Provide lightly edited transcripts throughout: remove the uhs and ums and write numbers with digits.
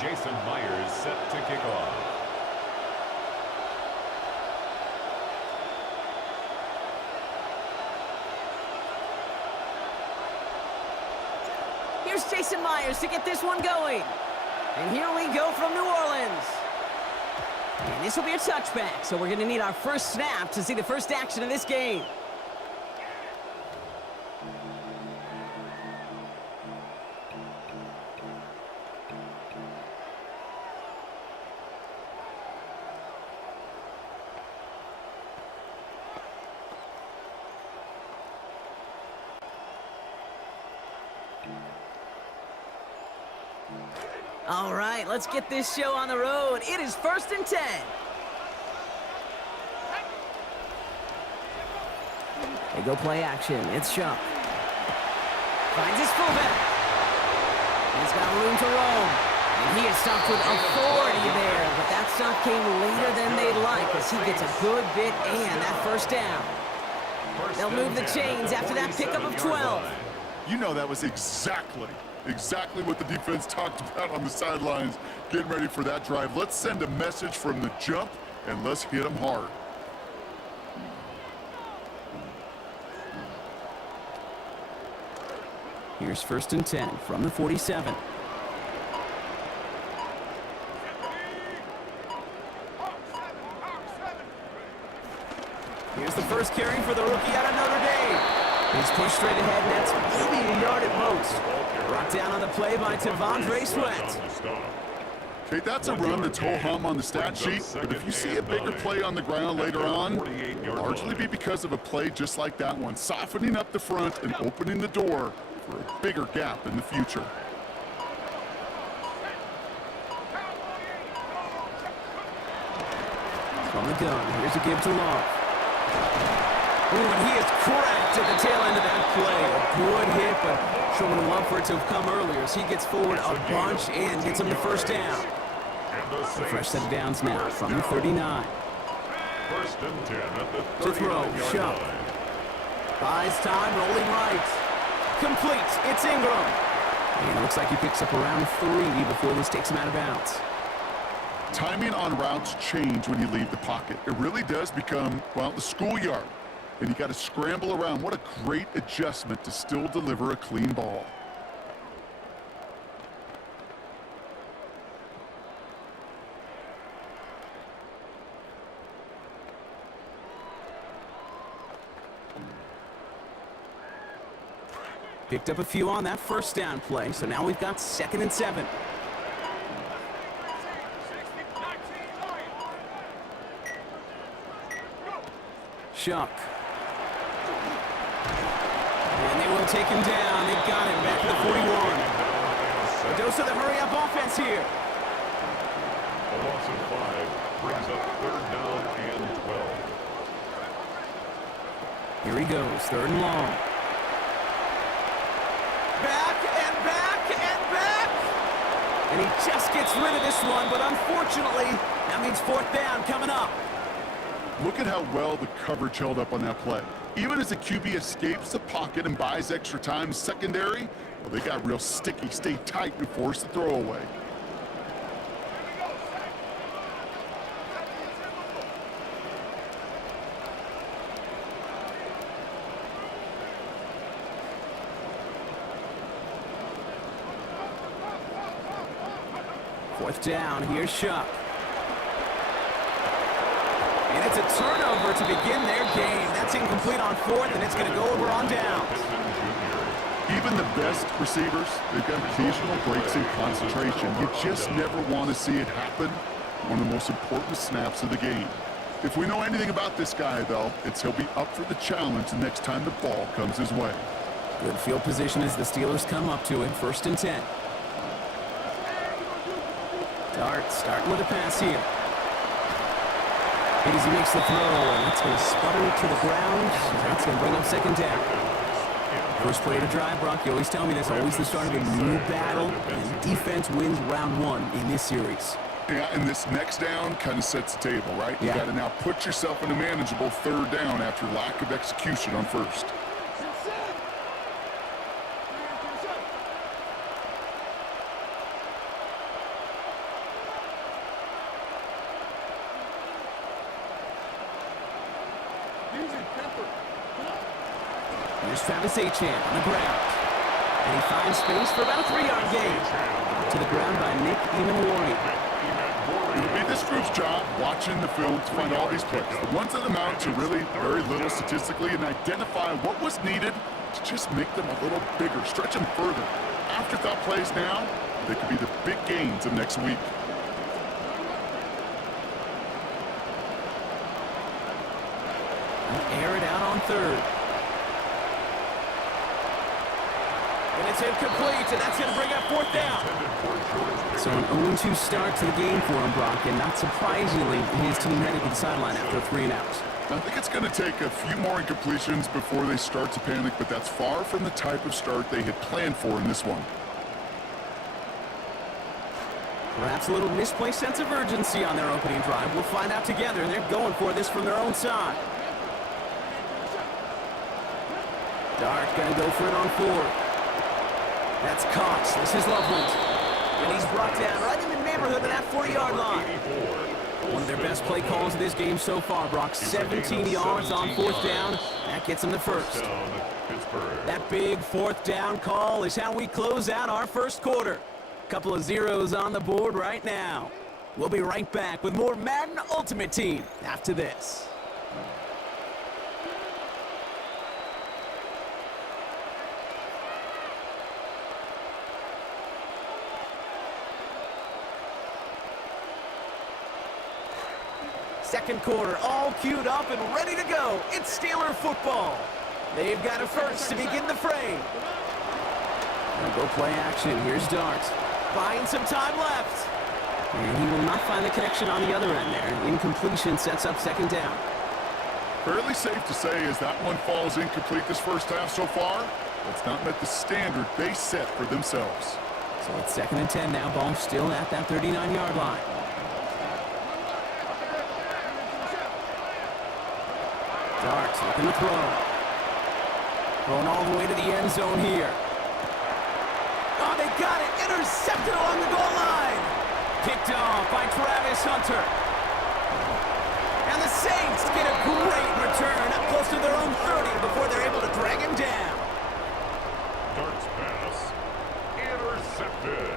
Jason Myers set to kick off. Here's Jason Myers to get this one going. And here we go from New Orleans. And this will be a touchback, so we're going to need our first snap to see the first action of this game. All right, let's get this show on the road. It is 1st and 10. They go play action. It's Shuck. Finds his fullback. He's got room to roam. And he is stopped with authority there. But that stop came later than they'd like as he gets a good bit and that first down. They'll move the chains after that pickup of 12. You know that was exactly what the defense talked about on the sidelines, getting ready for that drive. Let's send a message from the jump, and let's hit them hard. Here's 1st and 10 from the 47. Here's the first carry for the rookie out of Notre Dame. He's pushed straight ahead, and that's maybe a yard at most. Brought down on the play by Tavondre Sweat. Okay, that's a run that's ho-hum on the stat sheet, but if you see a bigger play on the ground later on, it'll largely be because of a play just like that one, softening up the front and opening the door for a bigger gap in the future. From the gun, here's a give to Love. Ooh, and he is cracked at the tail end of that play. A good hit, but sure would have loved for it to have come earlier as he gets forward a bunch and gets him the first down. A fresh set of downs now from the 39. 1st and 10 at the 39-yard To throw, Shuck. Buys time, rolling right. Complete, it's Ingram. And it looks like he picks up around 3 before this takes him out of bounds. Timing on routes change when you leave the pocket. It really does become, well, the schoolyard. And you got to scramble around. What a great adjustment to still deliver a clean ball. Picked up a few on that first down play, so now we've got 2nd and 7. Shuck. And they will take him down. They got him back to the 41. A dose of the hurry-up offense here. A loss of 5 brings up 3rd down and 12. Here he goes, 3rd and long. Back and back and back. And he just gets rid of this one, but unfortunately, that means 4th down coming up. Look at how well the coverage held up on that play. Even as the QB escapes the pocket and buys extra time secondary, well, they got real sticky, stay tight, and force the throwaway. Fourth down, here's Shuck. And it's a turnover to begin their game. That's incomplete on 4th, and it's going to go over on downs. Even the best receivers, they've got occasional breaks in concentration. You just never want to see it happen. One of the most important snaps of the game. If we know anything about this guy, though, it's he'll be up for the challenge the next time the ball comes his way. Good field position as the Steelers come up to him. 1st and 10. Dart starting with a pass here. As he makes the throw, and that's going to sputter to the ground. That's going to bring up 2nd down. First play of the drive, Brock, you always tell me that's always the start of a new battle, and defense wins round 1 in this series. Yeah, and this next down kind of sets the table, right? You got to now put yourself in a manageable 3rd down after lack of execution on 1st. Here's Travis Achan on the ground. And he finds space for about a 3-yard gain. To the ground by Nick Eamon-Warney. It'll be this group's job watching the film to find all these plays. The ones that amount to really very little statistically and identify what was needed to just make them a little bigger, stretch them further. Afterthought plays now, they could be the big gains of next week. Air it out on third. And it's incomplete, and that's going to bring up fourth down. So an 0-2 start to the game for him, Brock, and not surprisingly, his team headed to the sideline after a 3 and out. I think it's going to take a few more incompletions before they start to panic, but that's far from the type of start they had planned for in this one. Perhaps a little misplaced sense of urgency on their opening drive. We'll find out together. They're going for this from their own side. Dart going to go for it on 4. That's caught. This is Loveland. And he's brought down right in the neighborhood of that 40-yard line. One of their best play calls of this game so far, Brock. 17 yards on fourth down. That gets them the first. That big fourth down call is how we close out our first quarter. Couple of zeros on the board right now. We'll be right back with more Madden Ultimate Team after this. Second quarter, all queued up and ready to go. It's Steeler football. They've got a first to begin the frame. Gonna go play action. Here's Dart. Buying some time left. And he will not find the connection on the other end there. Incompletion sets up second down. Fairly safe to say as that one falls incomplete this first half so far, it's not met the standard they set for themselves. So it's 2nd and 10 now. Ball still at that 39-yard line. Dart looking to throw. Going all the way to the end zone here. Oh, they got it. Intercepted along the goal line. Picked off by Travis Hunter. And the Saints get a great return up close to their own 30 before they're able to drag him down. Dart's pass intercepted.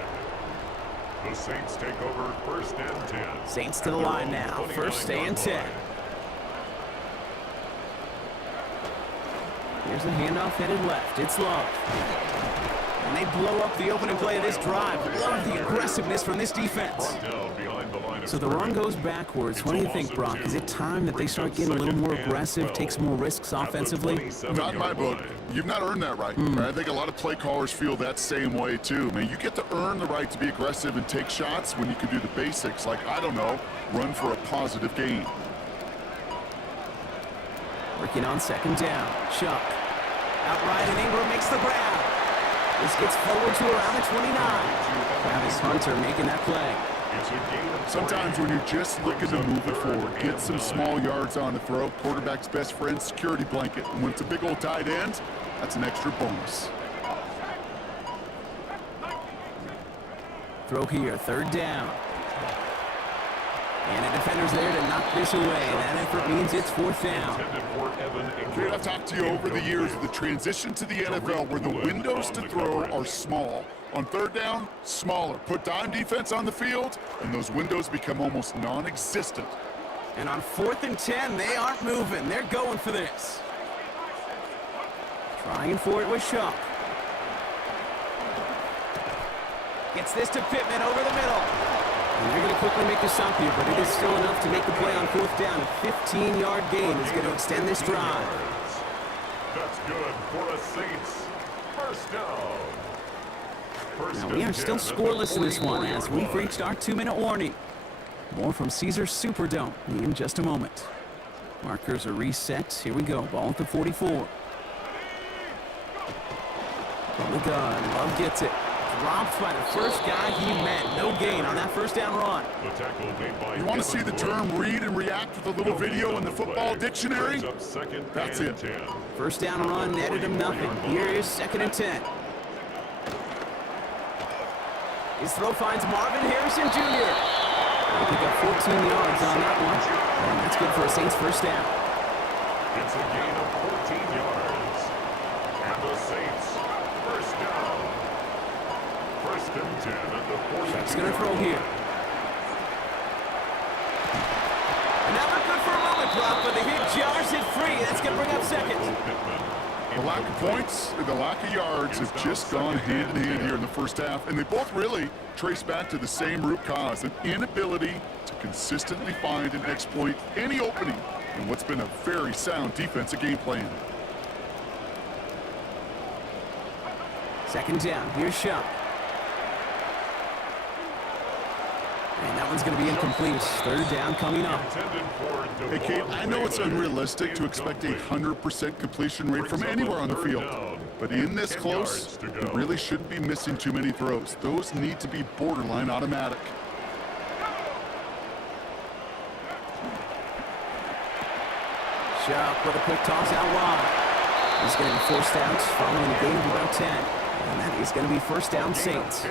The Saints take over 1st and 10. Saints to the line now. 1st and 10. Here's the handoff headed left. It's Love. And they blow up the opening play of this drive. Love the aggressiveness from this defense. So the run goes backwards. What do you think, Brock? Is it time that they start getting a little more aggressive, take some more risks offensively? Not in my book. You've not earned that right. I think a lot of play callers feel that same way, too. Man, you get to earn the right to be aggressive and take shots when you can do the basics, like, I don't know, run for a positive gain. Working on 2nd down. Chuck. Outright, and Ingram makes the grab. This gets forward to around the 29. Travis Hunter making that play. Sometimes when you're just looking to move it forward, get some small yards on the throw, quarterback's best friend, security blanket. And when it's a big old tight end, that's an extra bonus. Throw here, 3rd down. And a defender's there to knock this away. That effort means it's 4th down. I've talked to you over the years of the transition to the NFL where the windows to throw are small. On 3rd down, smaller. Put dime defense on the field, and those windows become almost non-existent. And on 4th and 10, they aren't moving. They're going for this. Trying for it with Shuck. Gets this to Pittman over the middle. And they're going to quickly make the stop here, but it is still enough to make the play on 4th down. A 15-yard gain is going to extend this drive. That's good for the Saints. 1st down. Now, we are still scoreless in this one as we've reached our 2-minute warning. More from Caesars Superdome in just a moment. Markers are reset. Here we go. Ball at the 44. From the gun. Love gets it. Dropped by the first guy he met. No gain on that 1st down run. You want to see the term read and react with a little video in the football dictionary? That's it. 1st down run netted him nothing. Here is 2nd and 10. His throw finds Marvin Harrison Jr. They pick up 14 yards on that one. And that's good for a Saints 1st down. It's a gain of 14 yards. And the Saints, first down. First and 10 at the 42. He's going to throw here. And that looked good for a moment, Brock, but the hit jars it free. That's going to bring up second. The lack of points and the lack of yards have just gone hand in hand here in the first half, and they both really trace back to the same root cause, an inability to consistently find and exploit any opening in what's been a very sound defensive game plan. Second down. Here's Shump. And that one's going to be incomplete. Third down coming up. Hey, Kate, I know it's unrealistic to expect a 100% completion rate from anywhere on the field. But in this close, you really shouldn't be missing too many throws. Those need to be borderline automatic. Shump with a quick toss out wide. He's going to be forced out following a gain of about 10. And that is going to be first down Saints.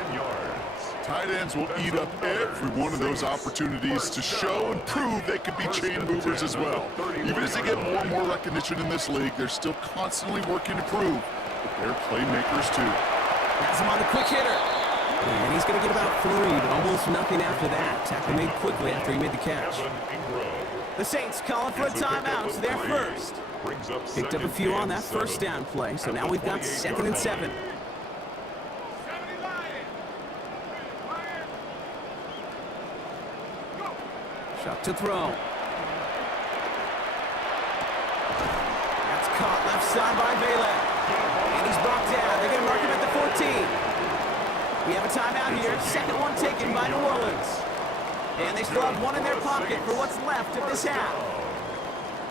Tight ends will eat up every one of those opportunities to show and prove they can be chain movers as well. Even as they get more and more recognition in this league, they're still constantly working to prove that they're playmakers too. Has him on the quick hitter. And he's going to get about 3, but almost nothing after that. Tackle made quickly after he made the catch. The Saints calling for a timeout, so they're first. Picked up a few on that first down play, so now we've got 2nd and 7. Shot to throw. That's caught left side by Vela. And he's brought down. They're going to mark him at the 14. We have a timeout here. Second one taken by New Orleans. And they still have one in their pocket for what's left of this half.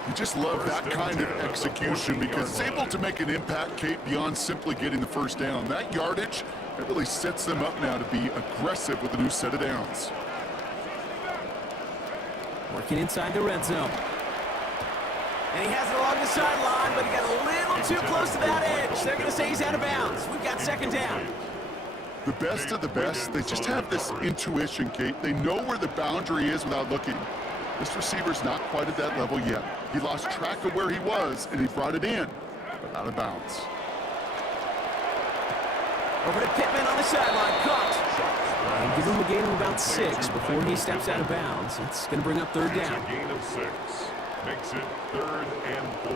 You just love that kind of execution because it's able to make an impact, Kate, beyond simply getting the first down. That yardage, it really sets them up now to be aggressive with a new set of downs. Working inside the red zone. And he has it along the sideline, but he got a little too close to that edge. They're going to say he's out of bounds. We've got second down. The best of the best, they just have this intuition, Kate. They know where the boundary is without looking. This receiver's not quite at that level yet. He lost track of where he was, and he brought it in, but out of bounds. Over to Pittman on the sideline. Caught. And give him a gain of about 6 before he steps out of bounds. It's going to bring up third down. A gain of 6 makes it 3rd and 4.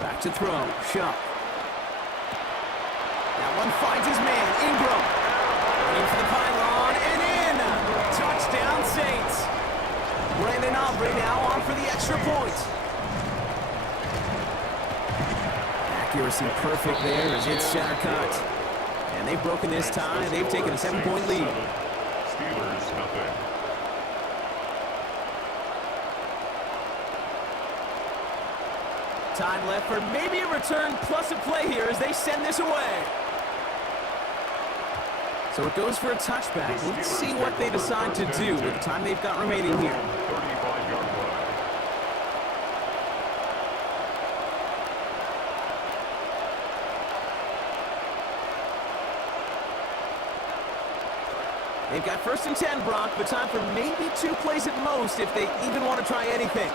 Back to throw. Shump. That one finds his man. Ingram. In for the pylon and in. Touchdown Saints. Brandon Aubrey now on for the extra point. Accuracy perfect there as it's center cut. And they've broken this tie. They've taken a 7-point lead. Steelers nothing. Time left for maybe a return plus a play here as they send this away. So it goes for a touchback. Let's see what they decide to do with the time they've got remaining here. 35-yard line. They've got 1st and 10, Brock, but time for maybe 2 plays at most if they even want to try anything.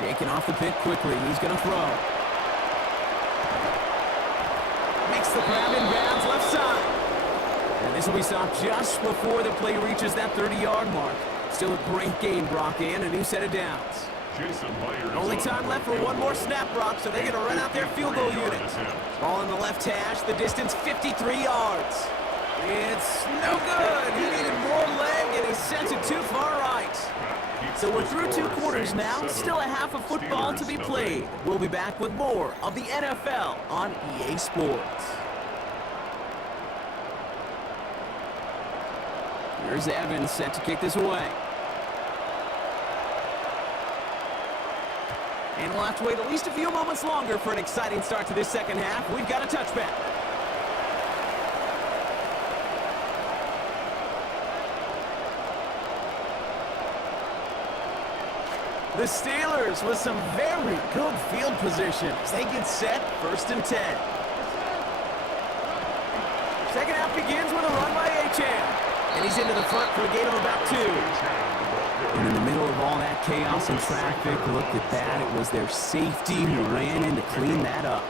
Shaking off the pick quickly. He's going to throw. Makes the grab in bounds left side. And this will be stopped just before the play reaches that 30-yard mark. Still a great game, Brock, and a new set of downs. Only time left for one more snap, Brock, so they're going to run out their field goal unit. Ball in the left hash, the distance 53 yards. It's no good. He needed more leg, and he sent it too far right. So we're through 2 quarters now. Still a half of football to be played. We'll be back with more of the NFL on EA Sports. Here's Evans set to kick this away. And we'll have to wait at least a few moments longer for an exciting start to this second half. We've got a touchback. The Steelers with some very good field position. They get set, 1st and 10. Second half begins with a run by Achane. And he's into the front for a gain of about 2. And in the middle of all that chaos and traffic, look at that. It was their safety who ran in to clean that up.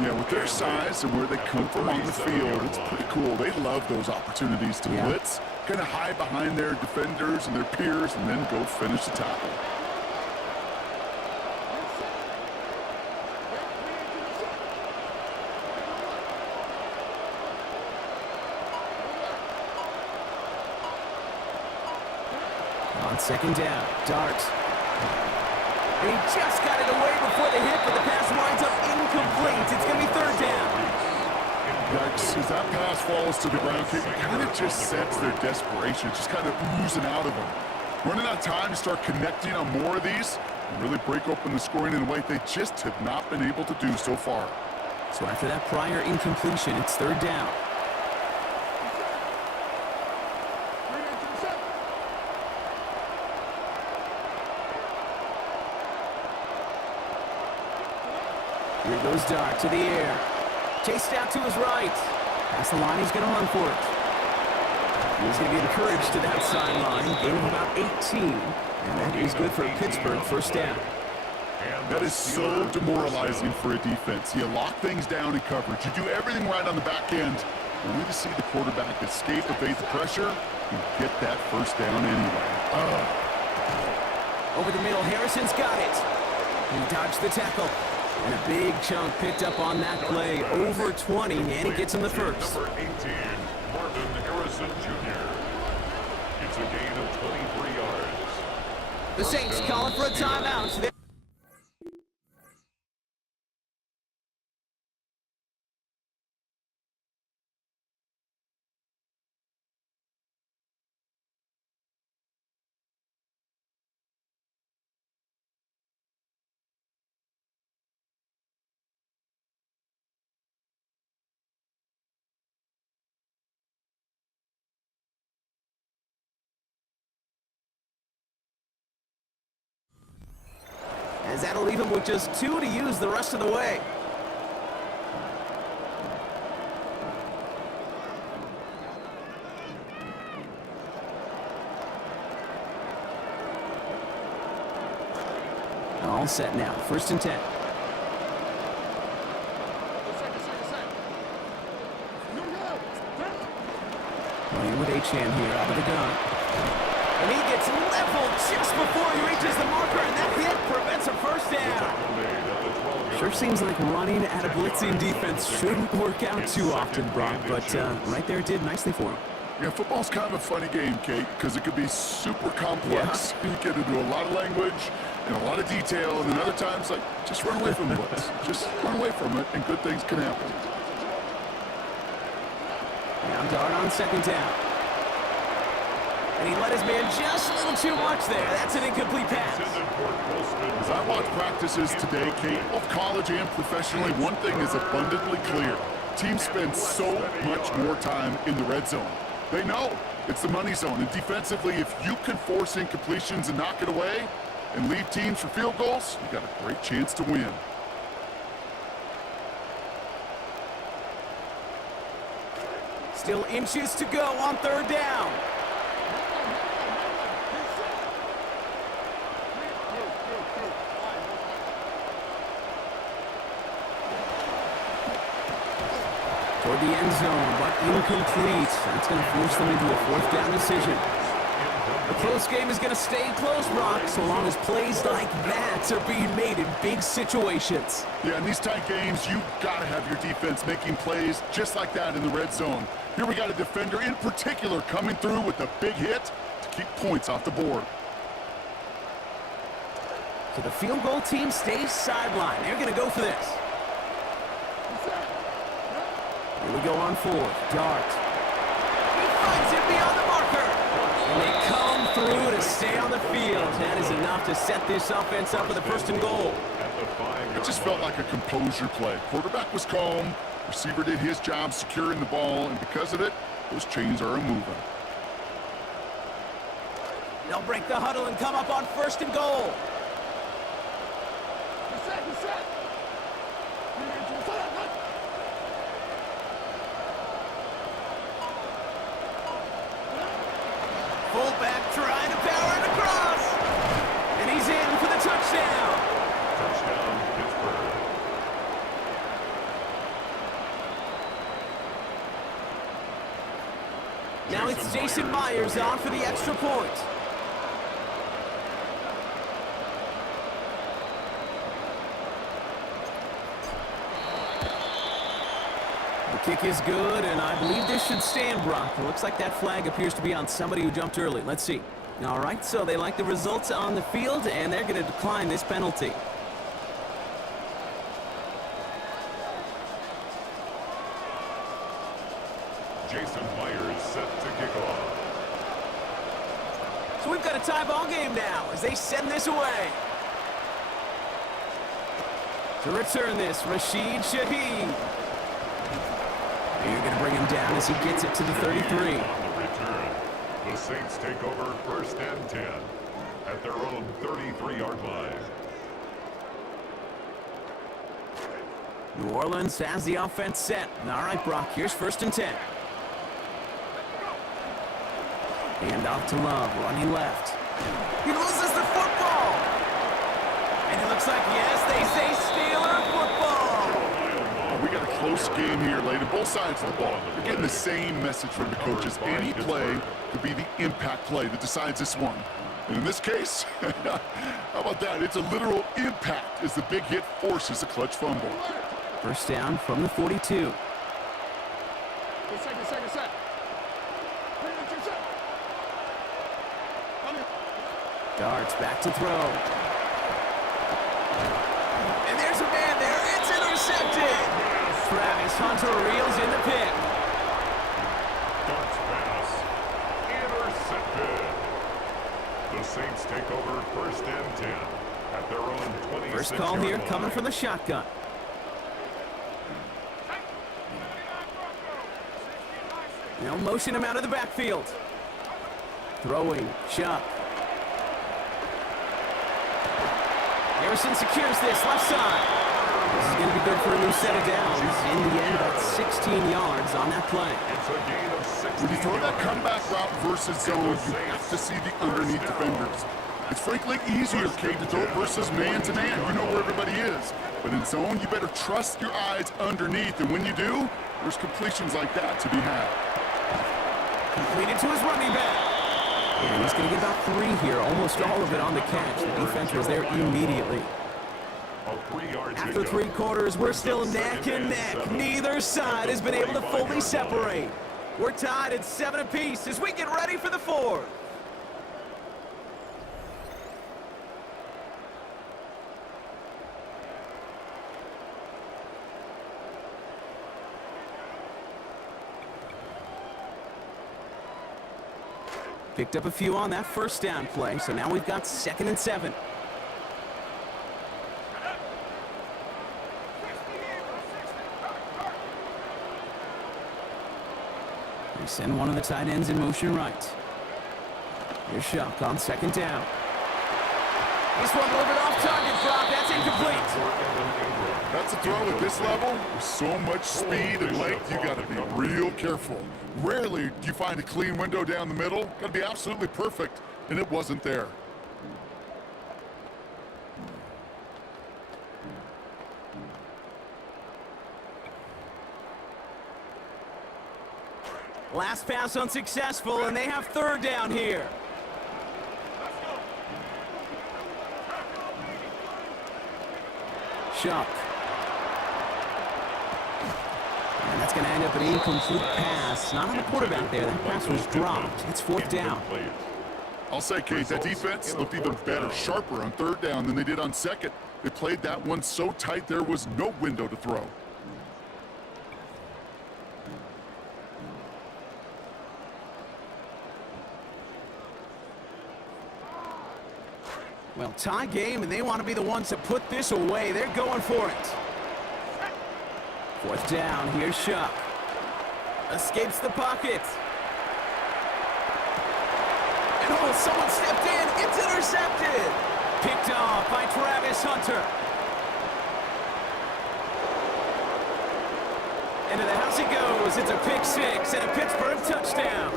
Yeah, with their size and where they come from on the field, it's pretty cool. They love those opportunities to blitz, kind of hide behind their defenders and their peers, and then go finish the tackle. On 2nd down, Dart. And he just got it away before the hit, but the pass winds up incomplete. It's going to be 3rd down. Yikes, as that pass falls to the ground, you kind of just sense their desperation, just kind of oozing out of them. Running out of time to start connecting on more of these and really break open the scoring in a way they just have not been able to do so far. So after that prior incompletion, it's 3rd down. Here goes Dart to the air. Chased out to his right. Past the line, he's going to run for it. He's going to be encouraged to that sideline. Gain of about 18. And that is good for Pittsburgh, 1st down. That is so demoralizing for a defense. You lock things down in coverage. You do everything right on the back end, only to see the quarterback escape, evade the pressure, and get that 1st down anyway. Over the middle, Harrison's got it. He dodged the tackle. And a big chunk picked up on that play, over 20, and he gets him the 1st. Number 18, Marvin Harrison Jr. It's a gain of 23 yards. The Saints calling for a timeout. As that'll leave him with just 2 to use the rest of the way. All set now, 1st and 10. Playing with Achane here out of the gun. And he gets leveled just before he reaches the marker, and that hit prevents a 1st down. Sure seems like running at a blitzing defense shouldn't work out too often, Brock, but right there it did nicely for him. Yeah, football's kind of a funny game, Kate, because it could be super complex. You get into a lot of language and a lot of detail, and then other times, like, just run away from the blitz. Just run away from it, and good things can happen. Now Dart on 2nd down. And he let his man just a little too much there. That's an incomplete pass. As I watch practices today, Kate, both college and professionally, one thing is abundantly clear. Teams spend so much more time in the red zone. They know it's the money zone. And defensively, if you can force incompletions and knock it away and leave teams for field goals, you got a great chance to win. Still inches to go on 3rd down. Toward the end zone, but incomplete. That's going to force them into a 4th down decision. The close game is going to stay close, Brock, so long as plays like that are being made in big situations. Yeah, in these tight games, you got to have your defense making plays just like that in the red zone. Here we got a defender in particular coming through with a big hit to keep points off the board. So the field goal team stays sideline. They're going to go for this. Here we go on 4th. Dart. He finds it beyond the marker. And they come through to stay on the field. That is enough to set this offense up with a 1st and goal. It just felt like a composure play. Quarterback was calm. Receiver did his job securing the ball, and because of it, those chains are moving. They'll break the huddle and come up on 1st and goal. Fullback trying to power it across. And he's in for the touchdown. Touchdown, Pittsburgh. Now it's Jason Myers on for the extra point. The kick is good, and I believe this should stand, Brock. It looks like that flag appears to be on somebody who jumped early. Let's see. All right, so they like the results on the field, and they're going to decline this penalty. Jason Myers set to kick off. So we've got a tie ball game now as they send this away. To return this, Rashid Shaheed. You're going to bring him down as he gets it to the 33. On the return, the Saints take over 1st and 10 at their own 33-yard line. New Orleans has the offense set. All right, Brock, here's 1st and 10. Hand off to Love, running left. He loses the football. And it looks like, yes, they say Steeler football. We got a close game here, lady. Both sides of the ball. We're getting the same message from the coaches. Any play could be the impact play that decides this one. And in this case, how about that? It's a literal impact as the big hit forces a clutch fumble. 1st down from the 42. Set. Darts back to throw. And there's a man there. It's intercepted. Travis Hunter reels in the pick. Darts pass. Intercepted. The Saints take over 1st and 10 at their own 26-yard line. First call here coming from the shotgun. They'll motion him out of the backfield. Throwing, Chuck. Harrison secures this, left side. This is going to be good for a new set of downs. In the end, about 16 yards on that play. It's a gain of 16 When you throw that yards. comeback route versus zone, you have to see the underneath defenders. It's frankly easier, Kate, to throw it versus man-to-man. You know where everybody is. But in zone, you better trust your eyes underneath. And when you do, there's completions like that to be had. Completed to his running back. And he's going to get about 3 here, almost all of it on the catch. The defense was there immediately. A 3-yard After pickup. 3 quarters, we're still neck and neck. Neither side has been able to fully separate. We're tied at 7 apiece as we get ready for the 4th. Picked up a few on that 1st down play, so now we've got 2nd and 7. They send one of the tight ends in motion right. Here's Shuck on 2nd down. This one delivered off target, Brock. That's incomplete. That's a throw at this level. With so much speed and length, you got to be real careful. Rarely do you find a clean window down the middle. Got to be absolutely perfect, and it wasn't there. Last pass unsuccessful, and they have 3rd down here. Shuck. And that's going to end up an incomplete pass. Not on the quarterback there. That pass was dropped. It's 4th down. I'll say, Kate, that defense looked even better, sharper on 3rd down than they did on 2nd. They played that one so tight there was no window to throw. Well, tie game, and they want to be the ones to put this away. They're going for it. 4th down. Here's Shuck. Escapes the pocket. And oh, someone stepped in. It's intercepted. Picked off by Travis Hunter. Into the house he goes. It's a pick 6 and a Pittsburgh touchdown.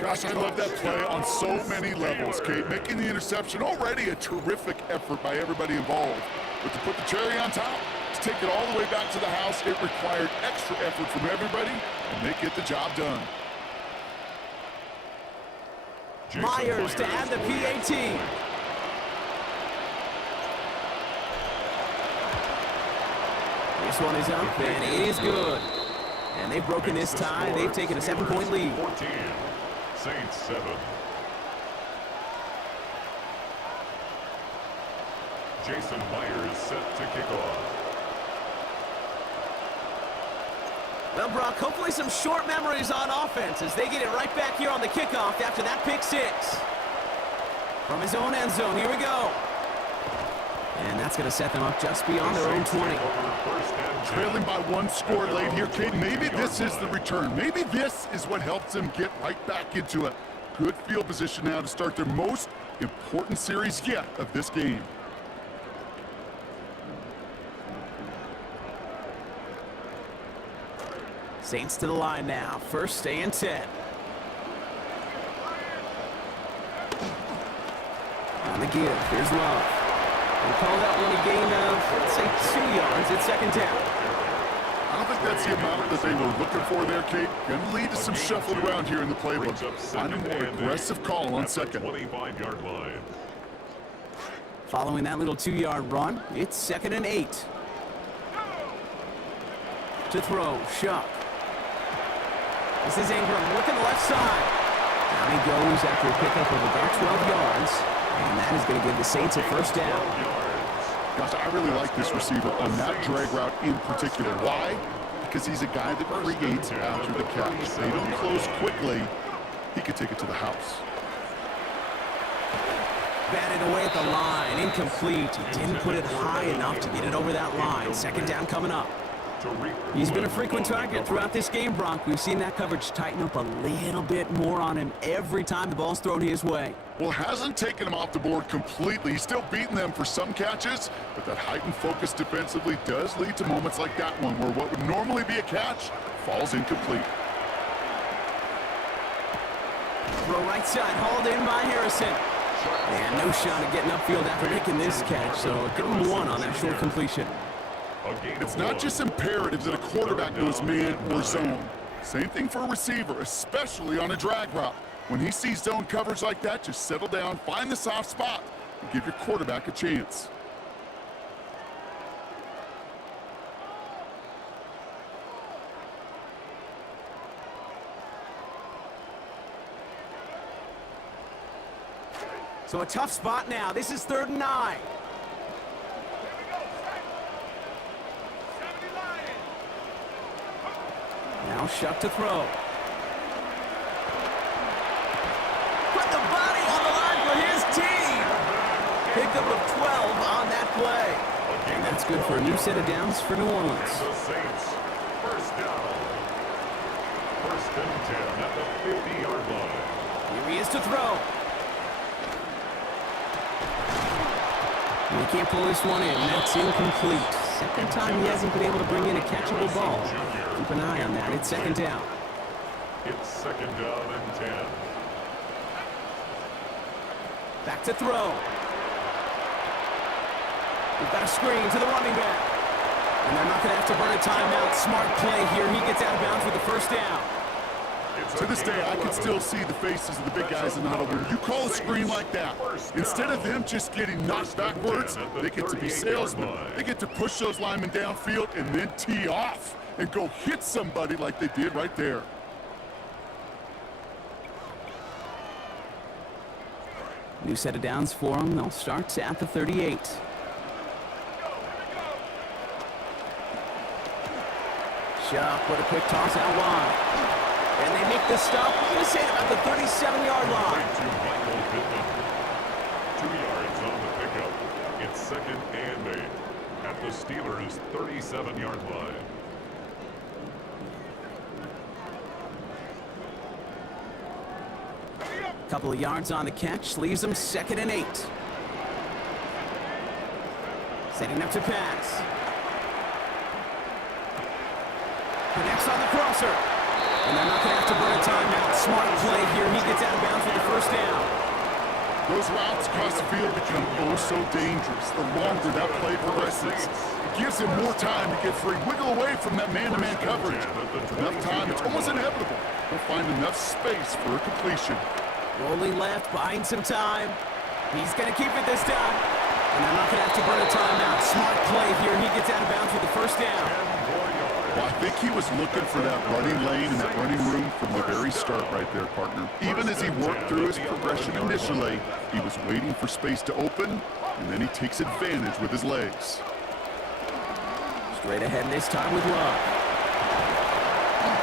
Gosh, I love that play on so many levels, Kate. Making the interception already a terrific effort by everybody involved. But to put the cherry on top, to take it all the way back to the house, it required extra effort from everybody, and they get the job done. Myers to add the PAT. This one is up, and it is good. And they've broken this tie. They've taken a 7-point lead. 14, Saints 7. Jason Myers set to kick off. Well, Brock, hopefully some short memories on offense as they get it right back here on the kickoff after that pick six. From his own end zone, here we go. And that's going to set them up just beyond their own 20. Trailing by one score late here, Kate. Maybe this is the return. Maybe this is what helps them get right back into a good field position now to start their most important series yet of this game. Saints to the line now. First and 10. On the give, here's Love. They called that one a gain of, let's say, 2 yards. It's second down. I don't think that's the amount that they were looking for there, Kate. Going to lead to some shuffling around here in the playbook. Find a more aggressive call on second. 25-yard line. Following that little 2-yard run, it's second and 8. To throw, Shuck. This is Ingram looking left side. Down he goes after a pickup of about 12 yards. And that is going to give the Saints a first down. Gosh, I really like this receiver on that drag route in particular. Why? Because he's a guy that creates after the catch. They don't close quickly. He could take it to the house. Batted away at the line. Incomplete. He didn't put it high enough to get it over that line. Second down coming up. He's been a frequent target throughout this game, Bronk. We've seen that coverage tighten up a little bit more on him every time the ball's thrown his way. Well, hasn't taken him off the board completely. He's still beating them for some catches, but that heightened focus defensively does lead to moments like that one where what would normally be a catch falls incomplete. Throw right side, hauled in by Harrison. And no shot at getting upfield after making this catch, so give him one on that short completion. It's not just imperative that a quarterback knows man or zone. Same thing for a receiver, especially on a drag route. When he sees zone coverage like that, just settle down, find the soft spot, and give your quarterback a chance. So a tough spot now. This is 3rd and 9. Now Shuck to throw. Put the body on the line for his team. Pickup of 12 on that play. And that's good for a new set of downs for New Orleans. The Saints, first down. 1st and 10 at the 50-yard line. Here he is to throw. He can't pull this one in. That's incomplete. Second time he hasn't been able to bring in a catchable ball. Keep an eye on that. It's second down. It's 2nd down and 10. Back to throw. We've got a screen to the running back. And they're not going to have to burn a timeout. Smart play here. He gets out of bounds with the first down. To this day, I can still see the faces of the big guys in the huddle. When you call a screen like that, instead of them just getting knocked backwards, they get to be salesmen. They get to push those linemen downfield and then tee off and go hit somebody like they did right there. New set of downs for them. They'll start at the 38. Shuck with a quick toss out wide. And they make the stop. I'm going to say about the 37-yard line. 2 yards on the pickup. It's 2nd and 8 at the Steelers' 37-yard line. Couple of yards on the catch. Leaves them 2nd and 8. Setting up to pass. Connects on the crosser. And they're not going to have to burn a timeout. Smart play here. He gets out of bounds for the first down. Those routes across the field become oh so dangerous the longer that play progresses. It gives him more time to get free, wiggle away from that man-to-man coverage. With enough time, it's almost inevitable. He'll find enough space for a completion. Rolling left, buying some time. He's going to keep it this time. And they're not going to have to burn a timeout. Smart play here. He gets out of bounds for the first down. Well, I think he was looking for that running lane and that running room from the very start right there, partner. Even as he worked through his progression initially, he was waiting for space to open, and then he takes advantage with his legs. Straight ahead this time with Love.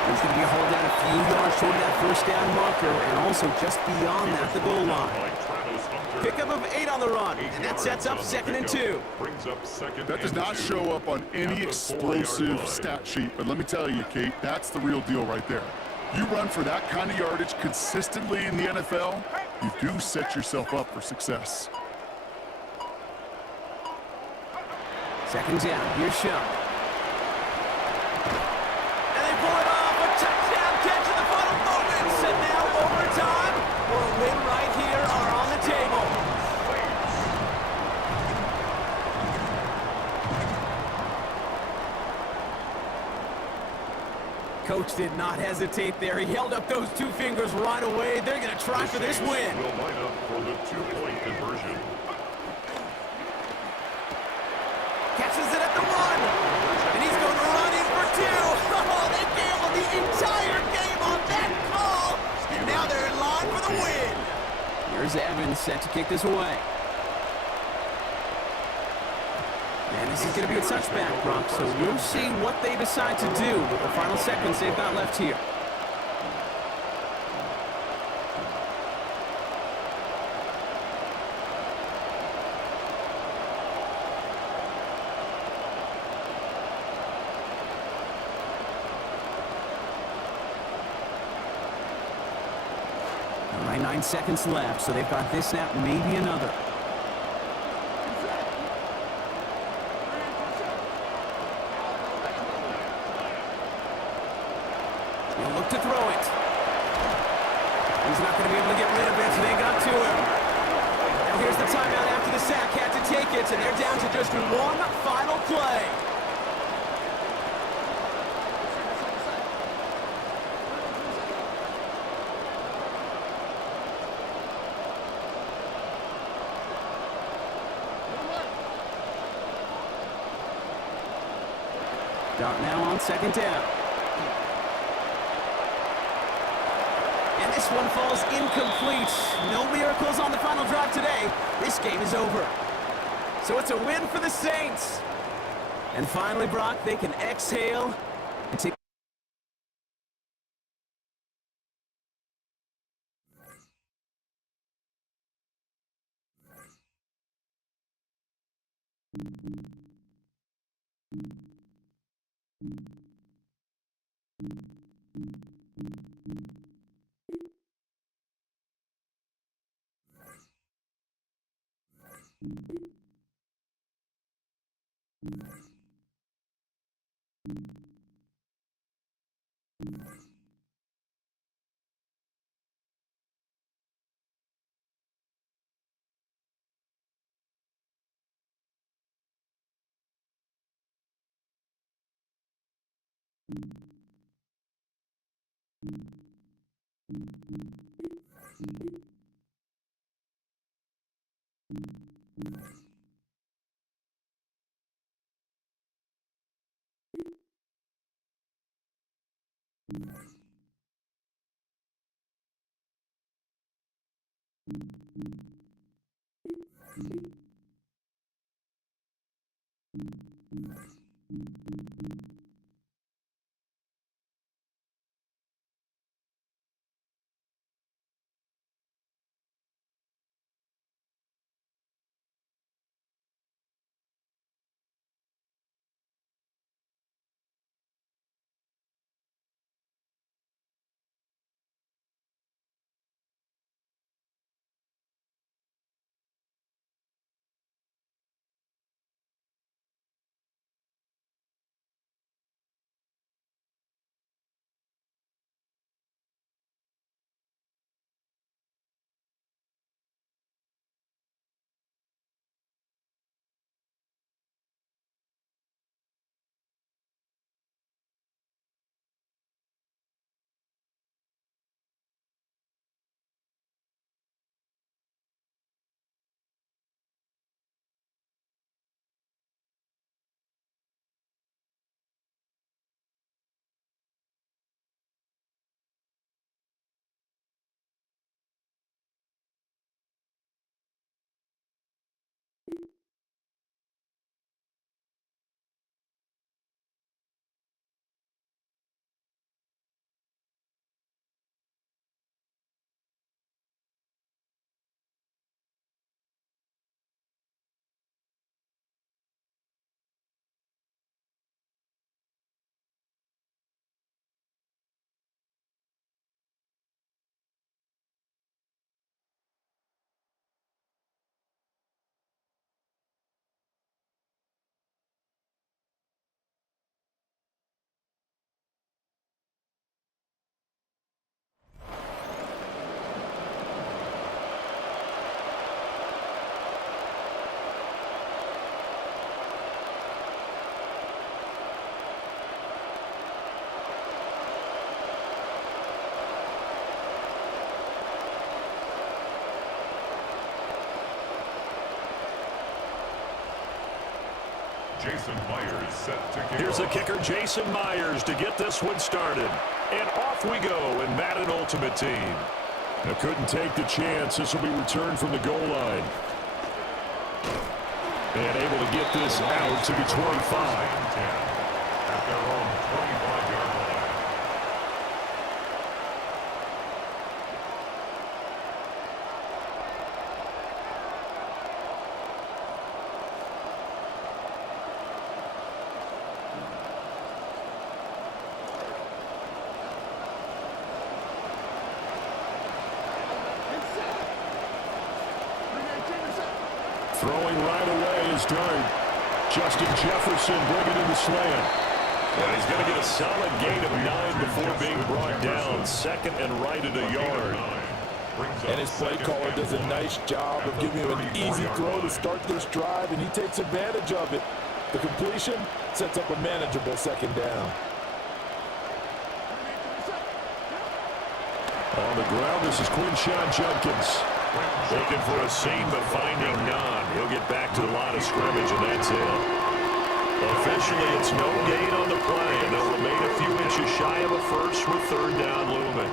He's going to be hauled down a few yards toward that first down marker, and also just beyond that, the goal line. Pickup of 8 on the run, and that sets up 2nd and 2. That does not show up on any explosive stat sheet, but let me tell you, Kate, that's the real deal right there. You run for that kind of yardage consistently in the NFL, you do set yourself up for success. 2nd down, here's Shump. And they pull it off, a touchdown catch in the final moments, and now overtime for a win right here are on the table. Coach did not hesitate there. He held up those 2 fingers right away. They're going to try for this win. Will line up for the 2-point conversion. Catches it at the 1. And he's going to run in for 2. Oh, they gambled the entire game on that call. And now they're in line for the win. Here's Evans set to kick this away. And this is going to be a touchback, Brock, so we'll see what they decide to do with the final seconds they've got left here. All right, 9 seconds left, so they've got this snap, maybe another. He'll look to throw it. He's not going to be able to get rid of it, so they got to him. Now here's the timeout after the sack. Had to take it, and they're down to just one final play. Dart now on 2nd down. And this one falls incomplete. No miracles on the final drive today. This game is over. So it's a win for the Saints. And finally, Brock, they can exhale and take Jason Myers set to kick Here's the off. kicker, Jason Myers, to get this one started. And off we go in Madden Ultimate Team. Now couldn't take the chance. This will be returned from the goal line. And able to get this out to the 25. At their own 25-yard line. Throwing right away is Dart. Justin Jefferson bringing in the slant. And he's going to get a solid gain of 9 before being brought down. Second and right at a yard. And his play caller does a nice job of giving him an easy throw to start this drive, and he takes advantage of it. The completion sets up a manageable second down. On the ground, this is Quinshawn Judkins. Looking for a seam, but finding none. He'll get back to the line of scrimmage, and that's it. Officially, it's no gain on the play, and they'll remain a few inches shy of a first with third down looming.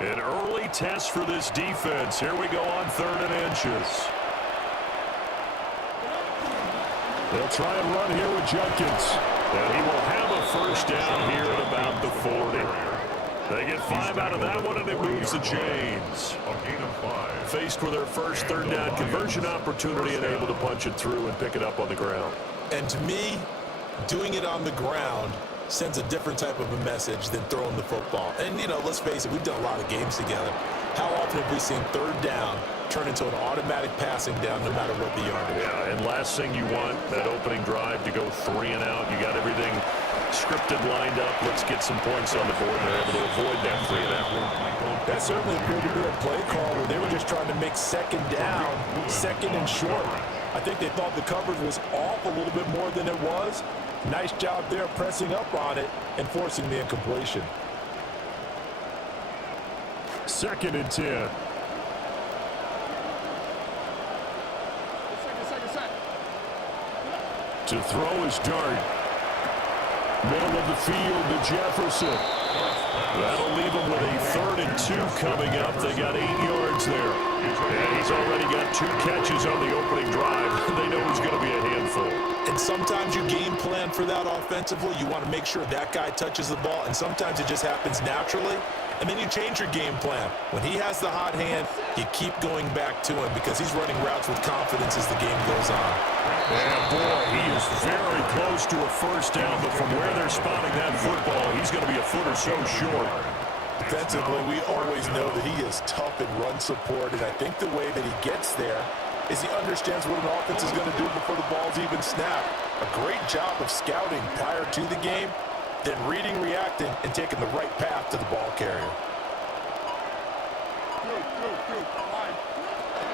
An early test for this defense. Here we go on 3rd and inches. They'll try and run here with Judkins. And he will have a first down here at about the 40. They get 5 out of that one, and it moves the chains. A gain of 5. Faced with their first third down conversion opportunity and able to punch it through and pick it up on the ground. And to me, doing it on the ground sends a different type of a message than throwing the football. And, you know, let's face it, we've done a lot of games together. How often have we seen third down turn into an automatic passing down no matter what the yardage? Yeah, and last thing you want, that opening drive to go 3 and out. You got everything scripted, lined up. Let's get some points on the board. They're able to avoid that 3 and out. That certainly appeared to be a play call where they were just trying to make second down, second and short. I think they thought the coverage was off a little bit more than it was. Nice job there pressing up on it and forcing the incompletion. 2nd and 10. To throw is Dart. Middle of the field to Jefferson. That'll leave him with a 3rd and 2 coming up. They got 8 yards there. And he's already got 2 catches on the opening drive. They know he's going to be a handful. And sometimes you game plan for that offensively. You want to make sure that guy touches the ball, and sometimes it just happens naturally. And then you change your game plan. When he has the hot hand, you keep going back to him because he's running routes with confidence as the game goes on. And boy, he is very close to a first down, but from where they're spotting that football, he's going to be a foot or so short. Defensively, we always know that he is tough in run support, and I think the way that he gets there is he understands what an offense is going to do before the ball's even snapped. A great job of scouting prior to the game, then reading, reacting, and taking the right path to the ball carrier.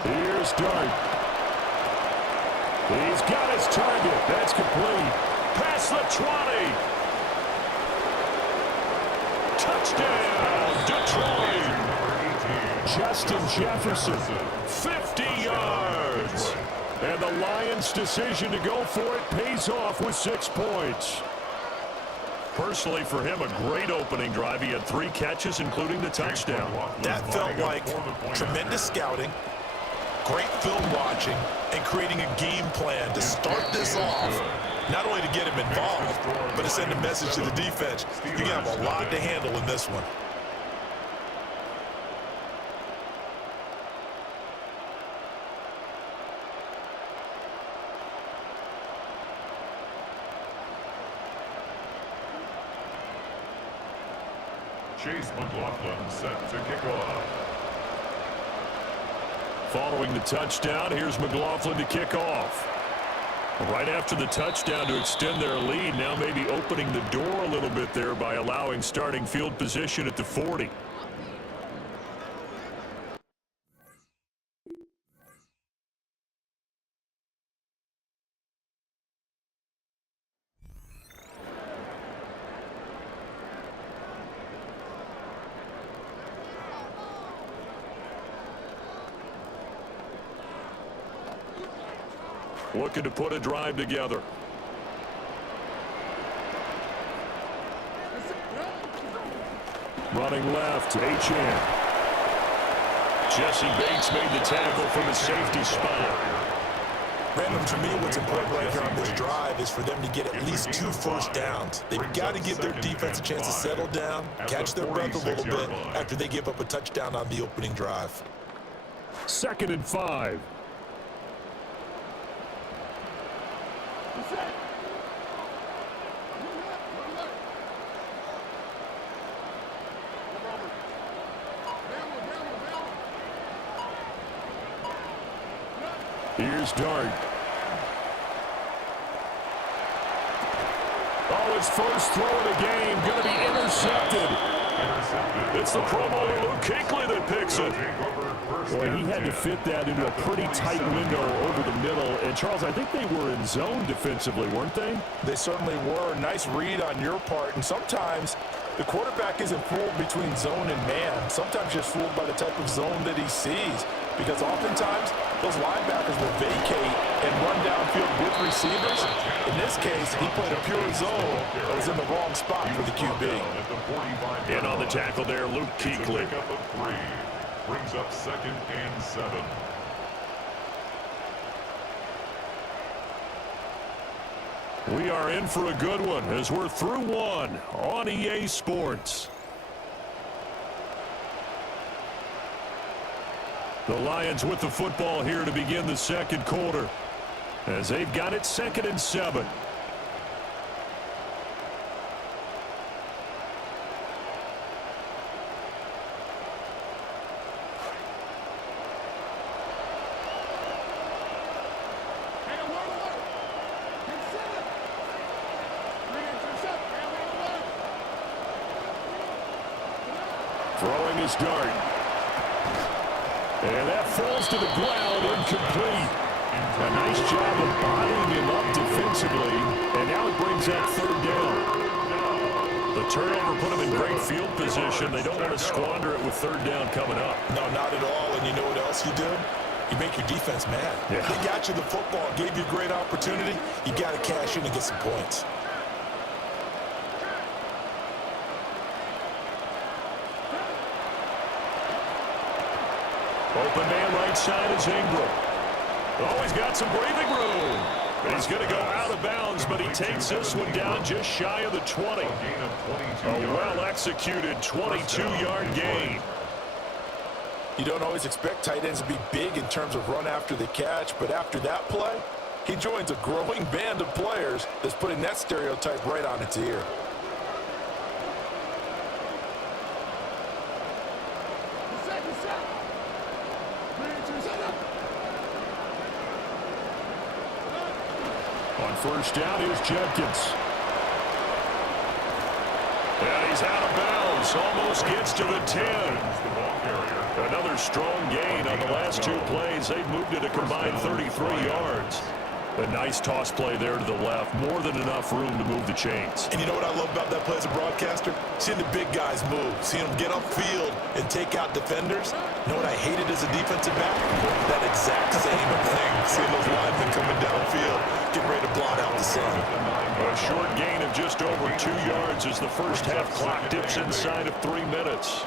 Here's Dart. He's got his target. That's complete. Past the 20. Touchdown, Detroit. Justin Jefferson, 50 yards. And the Lions' decision to go for it pays off with 6 points. Personally, for him, a great opening drive. He had 3 catches, including the touchdown. That felt like tremendous scouting, great film watching, and creating a game plan to start this off. Not only to get him involved, but to send a message to the defense. You have a lot to handle in this one. Chase McLaughlin set to kick off. Following the touchdown, here's McLaughlin to kick off. Right after the touchdown to extend their lead, now maybe opening the door a little bit there by allowing starting field position at the 40. looking to put a drive together. Running left, Achane. Jesse Bates made the tackle from a safety spot. Random, to me, what's important right here on this drive is for them to get at least 2 first downs. They've got to give their defense a chance to settle down, catch their breath a little bit after they give up a touchdown on the opening drive. 2nd and 5. Here's Dart. Oh, his first throw of the game going to be intercepted. It's the Pro Bowler Luke Kuechly that picks it. Boy, he had to fit that into a pretty tight window over the middle. And, Charles, I think they were in zone defensively, weren't they? They certainly were. Nice read on your part. And sometimes the quarterback isn't fooled between zone and man. Sometimes you're fooled by the type of zone that he sees. Because oftentimes, those linebackers will vacate and run downfield with receivers. In this case, he played a pure zone that was in the wrong spot for the QB. In on the tackle there, Luke Kuechly. Brings up 2nd and 7. We are in for a good one as we're through one on EA Sports. The Lions with the football here to begin the 2nd quarter as they've got it 2nd and 7. Throwing his dart. And that falls to the ground, incomplete. A nice job of bodying him up defensively. And now it brings that 3rd down. The turnover put them in great field position. They don't want to squander it with 3rd down coming up. No, not at all. And you know what else you do? You make your defense mad. Yeah. They got you the football, gave you a great opportunity. You got to cash in and get some points. Open man right side is Ingram. Oh, he's got some breathing room. He's going to go out of bounds, but he takes this one down just shy of the 20. A well-executed 22-yard gain. You don't always expect tight ends to be big in terms of run after the catch, but after that play, he joins a growing band of players that's putting that stereotype right on its ear. On 1st down, here's Jenkins. And he's out of bounds. Almost gets to the 10. Another strong gain on the last 2 plays. They've moved it a combined 33 yards. A nice toss play there to the left. More than enough room to move the chains. And you know what I love about that play as a broadcaster? Seeing the big guys move. Seeing them get upfield and take out defenders. You know what I hated as a defensive back? That exact same thing. Seeing those linemen coming downfield, getting ready to blot out the sun. A short gain of just over 2 yards as the first half clock dips inside of 3 minutes.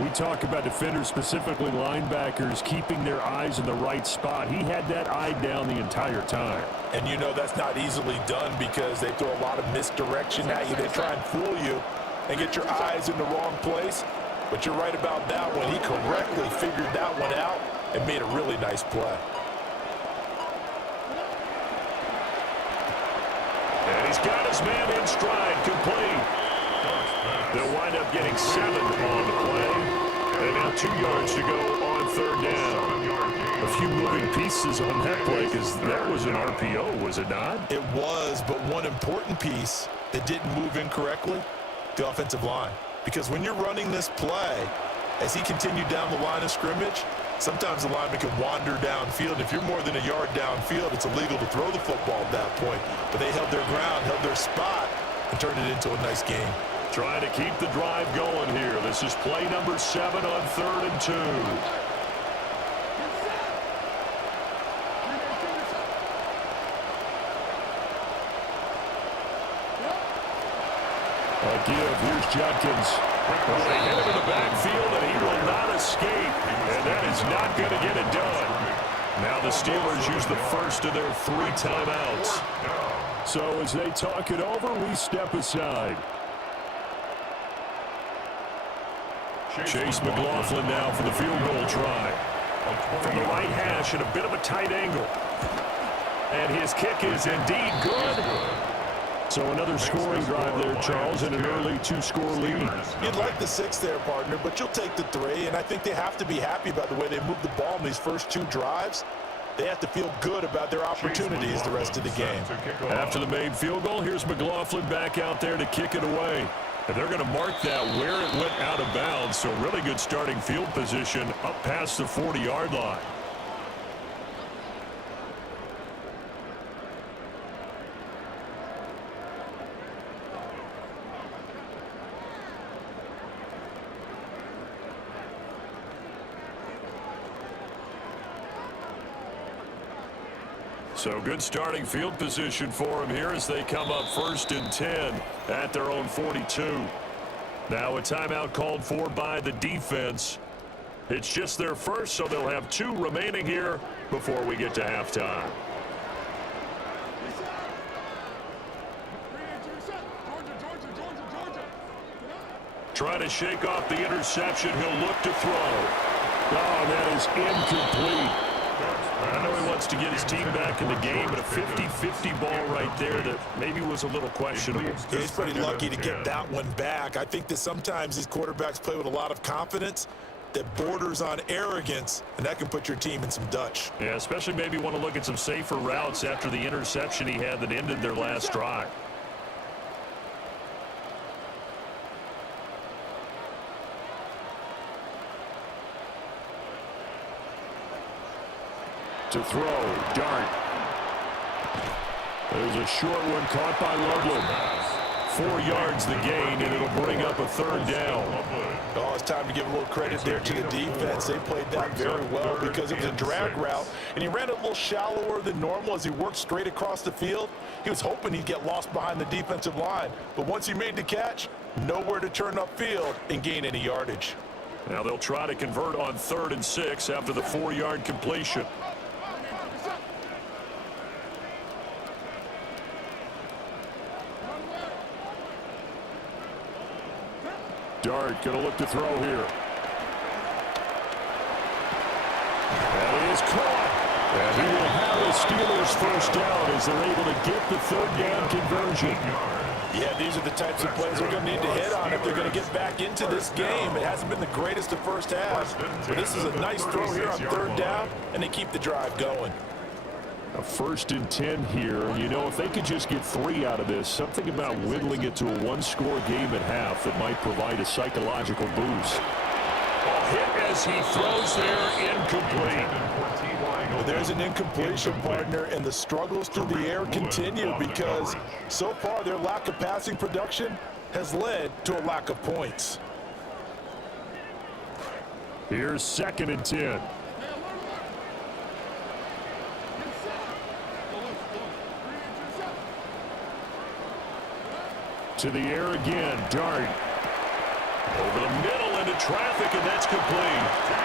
We talk about defenders, specifically linebackers, keeping their eyes in the right spot. He had that eye down the entire time. And you know that's not easily done because they throw a lot of misdirection at you. They try and fool you and get your eyes in the wrong place. But you're right about that one. He correctly figured that one out and made a really nice play. And he's got his man in stride, complete. They'll wind up getting 7 on the play. And now 2 yards to go on 3rd down. A few moving pieces on that play because that was an RPO, was it not? It was, but one important piece that didn't move incorrectly, the offensive line. Because when you're running this play, as he continued down the line of scrimmage, sometimes the lineman can wander downfield. If you're more than a yard downfield, it's illegal to throw the football at that point. But they held their ground, held their spot, and turned it into a nice game. Trying to keep the drive going here. This is play number 7 on 3rd and 2. that give. Here's Judkins. Well, they hit him in the backfield, and he will not escape. And that is not going to get it done. Now the Steelers use the first of their 3 timeouts. So as they talk it over, we step aside. Chase McLaughlin now for the field goal try. From the right hash at a bit of a tight angle. And his kick is indeed good. So another scoring drive there, Charles, and an early 2-score lead. You'd like the 6 there, partner, but you'll take the 3, and I think they have to be happy about the way they moved the ball in these first 2 drives. They have to feel good about their opportunities the rest of the game. After the made field goal, here's McLaughlin back out there to kick it away. And they're going to mark that where it went out of bounds, so really good starting field position up past the 40-yard line. So good starting field position for them here as they come up 1st and 10 at their own 42. Now a timeout called for by the defense. It's just their first, so they'll have 2 remaining here before we get to halftime. Trying to shake off the interception. He'll look to throw. Oh, that is incomplete. I know he wants to get his team back in the game, but a 50-50 ball right there that maybe was a little questionable. He's pretty lucky to get that one back. I think that sometimes these quarterbacks play with a lot of confidence that borders on arrogance, and that can put your team in some Dutch. Yeah, especially maybe want to look at some safer routes after the interception he had that ended their last drive. To throw, Dart. There's a short one caught by Loveland. 4 yards the gain, and it'll bring up a 3rd down. Oh, it's time to give a little credit there to the defense. They played that very well because it was a drag route, and he ran a little shallower than normal as he worked straight across the field. He was hoping he'd get lost behind the defensive line, but once he made the catch, nowhere to turn upfield and gain any yardage. Now they'll try to convert on 3rd and 6 after the 4-yard completion. Dart going to look to throw here. That is caught. And he will have the Steelers first down as they're able to get the 3rd down conversion. Yeah, these are the types of plays they're going to need to hit on if they're going to get back into this game. It hasn't been the greatest of first halves, but this is a nice throw here on 3rd down, and they keep the drive going. A 1st and 10 here. You know, if they could just get 3 out of this, something about whittling it to a 1-score game at half that might provide a psychological boost. A hit as he throws there, incomplete. Well, there's an incompletion, partner, and the struggles through the air continue because so far their lack of passing production has led to a lack of points. Here's 2nd and 10. To the air again, Dart. Over the middle into traffic, and that's complete.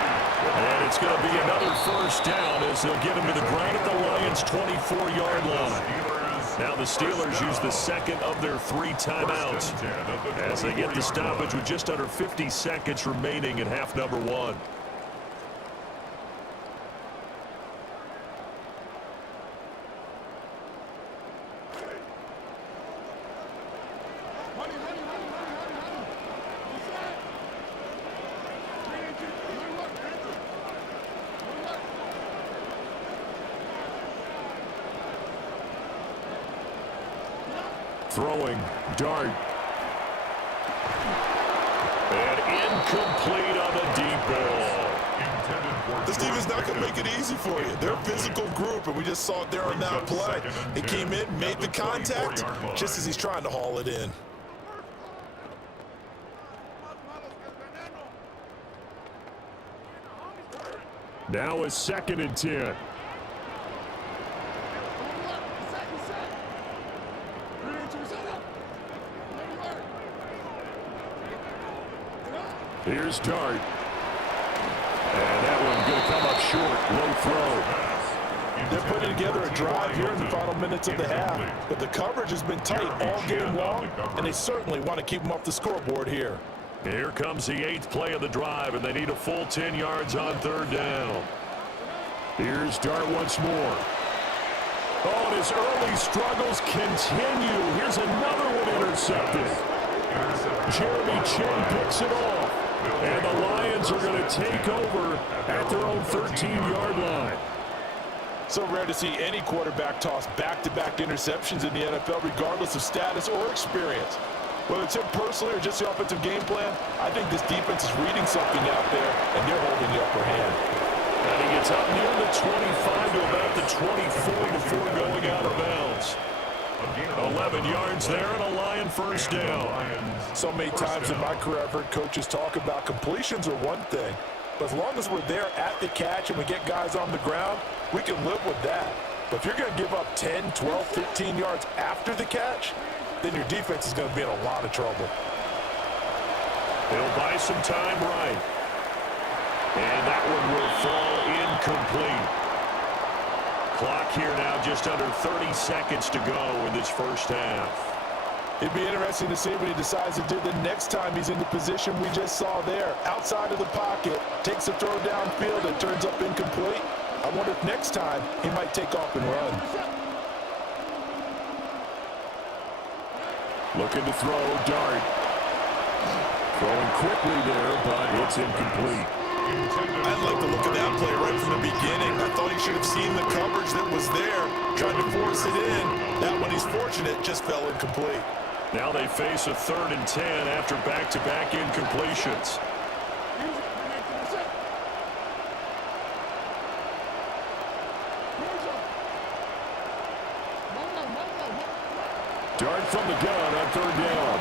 And it's going to be another 1st down as they'll get him to the ground at the Lions' 24-yard line. Now the Steelers use the 2nd of their 3 timeouts as they get the stoppage with just under 50 seconds remaining in half number 1. Throwing, Dart. And incomplete on the deep ball. This team is not going to make it easy for you. They're a physical group, and we just saw it there on that play. He came in, made the contact, just as he's trying to haul it in. Now a 2nd and 10. Here's Dart. And that one going to come up short. Low throw. They're putting together a drive here in the final minutes of the half, but the coverage has been tight all game long, and they certainly want to keep them off the scoreboard here. Here comes the 8th play of the drive, and they need a full 10 yards on 3rd down. Here's Dart once more. Oh, and his early struggles continue. Here's another one intercepted. Jeremy Chin picks it off, and the Lions are going to take over at their own 13-yard line. So rare to see any quarterback toss back-to-back interceptions in the NFL, regardless of status or experience. Whether it's him personally or just the offensive game plan, I think this defense is reading something out there, and they're holding the upper hand. And he gets up near the 25 to about the 24 before going out of bounds. 11 yards there and a Lion first down. So many times in my career I've heard coaches talk about completions are one thing, but as long as we're there at the catch and we get guys on the ground, we can live with that. But if you're going to give up 10, 12, 15 yards after the catch, then your defense is going to be in a lot of trouble. They'll buy some time right. And that one will fall incomplete. Clock here now just under 30 seconds to go in this first half. It'd be interesting to see what he decides to do the next time he's in the position we just saw there. Outside of the pocket, takes a throw downfield and turns up incomplete. I wonder if next time he might take off and run. Looking to throw, Dart. Throwing quickly there, but it's incomplete. I like the look of that play right from the beginning. I thought he should have seen the coverage that was there, tried to force it in. That one, he's fortunate, just fell incomplete. Now they face a 3rd and 10 after back-to-back incompletions. Dart from the gun on 3rd down.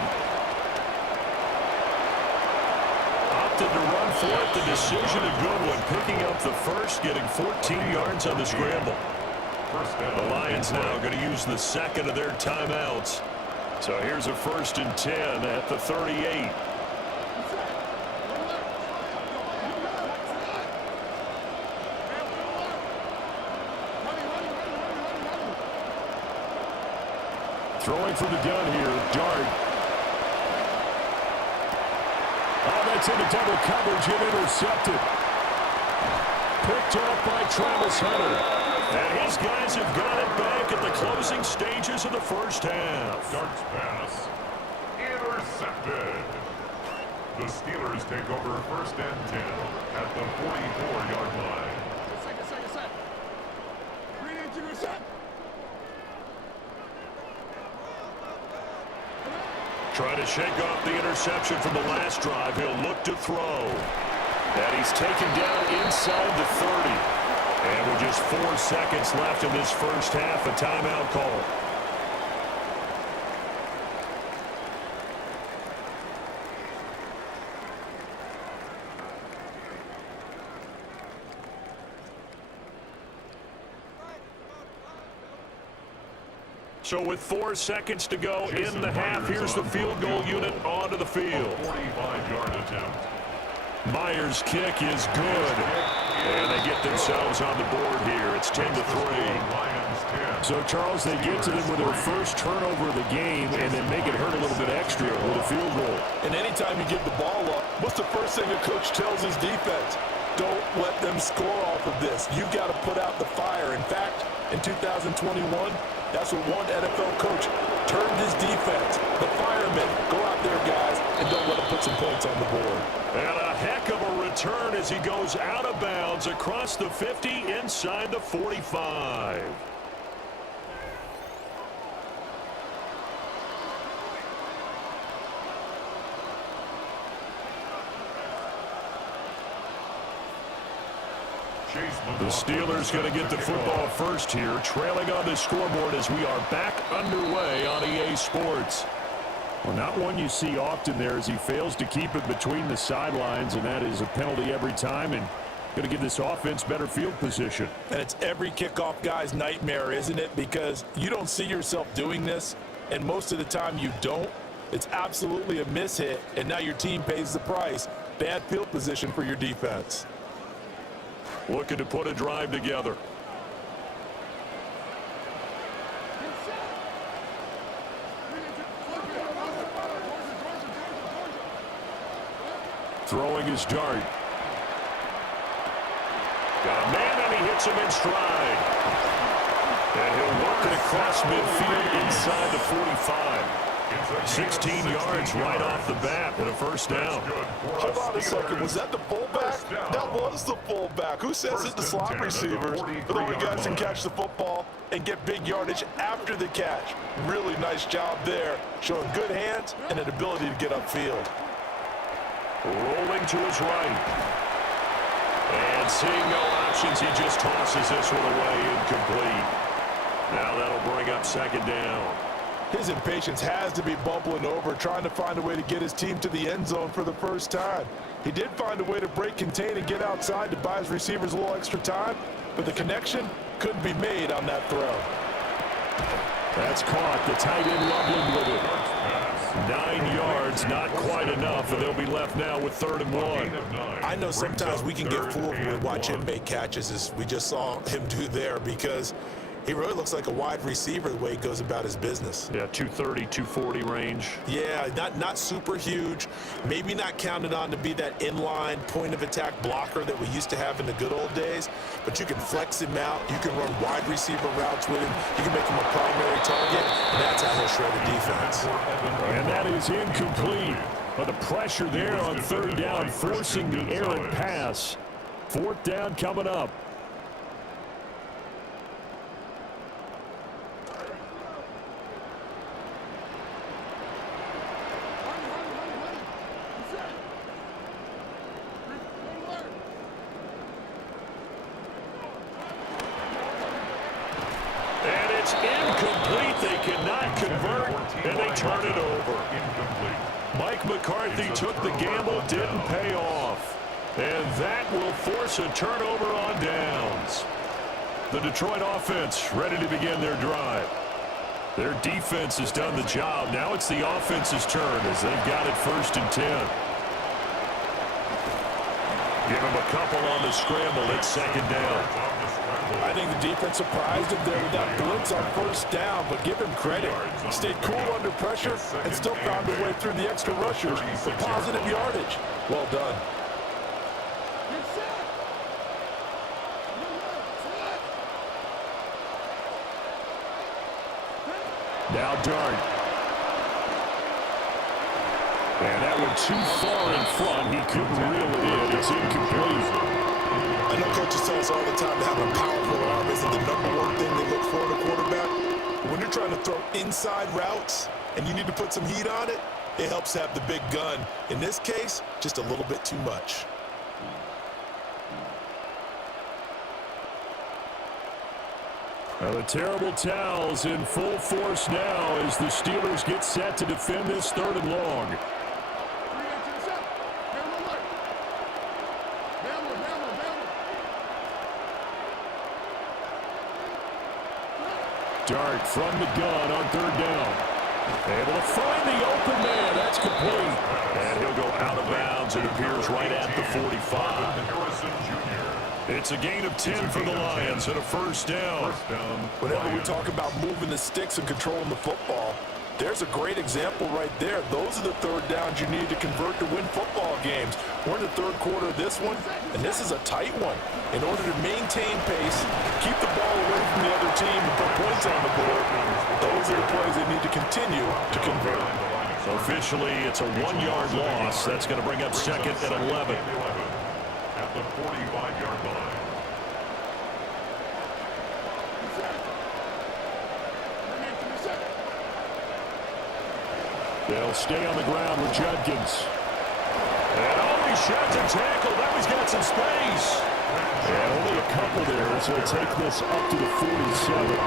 Opted to run for it. The decision a good one. Picking up the first, getting 14 yards on the scramble. The Lions now going to use the 2nd of their timeouts. So here's a 1st and 10 at the 38. Throwing from the gun here, Dart. Oh, that's into double coverage and intercepted. Picked off by Travis Hunter. And his guys have got it back at the closing stages of the first half. Dart's pass. Intercepted. The Steelers take over 1st and 10 at the 44-yard line. Set. Read into your set. Trying to shake off the interception from the last drive. He'll look to throw. And he's taken down inside the 30. And with just 4 seconds left in this first half, a timeout call. So with 4 seconds to go in the half, here's the field goal unit onto the field. 45-yard attempt. Myers' kick is good. And they get themselves on the board here. It's 10-3. So, Charles, they get to them with their first turnover of the game and then make it hurt a little bit extra with a field goal. And anytime you give the ball up, what's the first thing a coach tells his defense? Don't let them score off of this. You've got to put out the fire. In fact, in 2021, that's what one NFL coach turned his defense. The firemen, go out there, guys, and don't let them put some points on the board. And a heck of a return as he goes out of bounds across the 50 inside the 45. The Steelers going to get the football first here, trailing on the scoreboard as we are back underway on EA Sports. Well, not one you see often there as he fails to keep it between the sidelines, and that is a penalty every time and going to give this offense better field position. And it's every kickoff guy's nightmare, isn't it? Because you don't see yourself doing this, and most of the time you don't. It's absolutely a mishit, and now your team pays the price. bad field position for your defense. Looking to put a drive together. Throwing his dart. Got a man, and he hits him in stride. And he'll work it across midfield inside the 45. 16 yards right off the bat and a first down. Hold on a second. Was that the fullback? That was the fullback. Who says that the slot receivers are the only guys who can catch the football and get big yardage after the catch? Really nice job there. Showing good hands and an ability to get upfield. Rolling to his right. And seeing no options, he just tosses this one away, incomplete. Now that'll bring up second down. His impatience has to be bubbling over, trying to find a way to get his team to the end zone for the first time. He did find a way to break contain and get outside to buy his receivers a little extra time, but the connection couldn't be made on that throw. That's caught. The tight end Loveland with it. 9 yards, not quite enough, and they'll be left now with 3rd and 1. I know sometimes we can get fooled when we watch him make catches, as we just saw him do there, because he really looks like a wide receiver the way he goes about his business. Yeah, 230, 240 range. Yeah, not super huge. Maybe not counted on to be that inline point-of-attack blocker that we used to have in the good old days, but you can flex him out. You can run wide receiver routes with him. You can make him a primary target, and that's how he'll shred a defense. And that is incomplete. But the pressure there on 3rd down, forcing the errant pass. 4th down coming up. Incomplete. They cannot convert, and they turn it over. Mike McCarthy took the gamble, didn't pay off. And that will force a turnover on downs. The Detroit offense ready to begin their drive. Their defense has done the job. Now it's the offense's turn as they've got it 1st and 10. Give them a couple on the scramble. It's 2nd down. I think the defense surprised him there with that blitz on 1st down, but give him credit. He stayed cool under pressure and still found a way through the extra rushers for positive yardage. Well done. Now Dart. And that one too far in front. He couldn't reel it in. It's incomplete. I know coaches tell us all the time that having a powerful arm isn't the #1 thing they look for in a quarterback. But when you're trying to throw inside routes and you need to put some heat on it, it helps have the big gun. In this case, just a little bit too much. Well, the terrible towels in full force now as the Steelers get set to defend this 3rd and long. Dart from the gun on 3rd down. Able to find the open man. That's complete. And he'll go out of bounds. It appears right at the 45. It's a gain of 10 for the Lions and a 1st down. Whenever we talk about moving the sticks and controlling the football, there's a great example right there. Those are the 3rd downs you need to convert to win football games. We're in the 3rd quarter of this one, and this is a tight one. In order to maintain pace, keep the ball away from the other team and put points on the board, those are the plays they need to continue to convert. So officially, it's a 1-yard loss. That's going to bring up 2nd and 11. At the 45-yard line. They'll stay on the ground with Judkins. And he sheds a tackle. Now he's got some space. And only a couple there, so he'll take this up to the 47.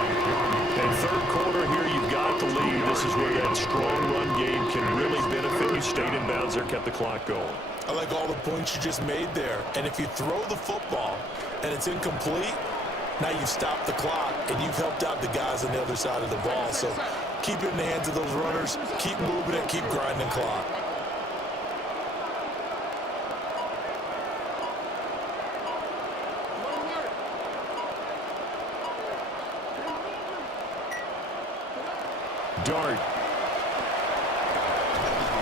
And 3rd quarter here, you've got the lead. This is where that strong run game can really benefit you. Stayed in bounds there, kept the clock going. I like all the points you just made there. And if you throw the football and it's incomplete, now you've stopped the clock and you've helped out the guys on the other side of the ball. So keep it in the hands of those runners, keep moving it, keep grinding clock. Dart.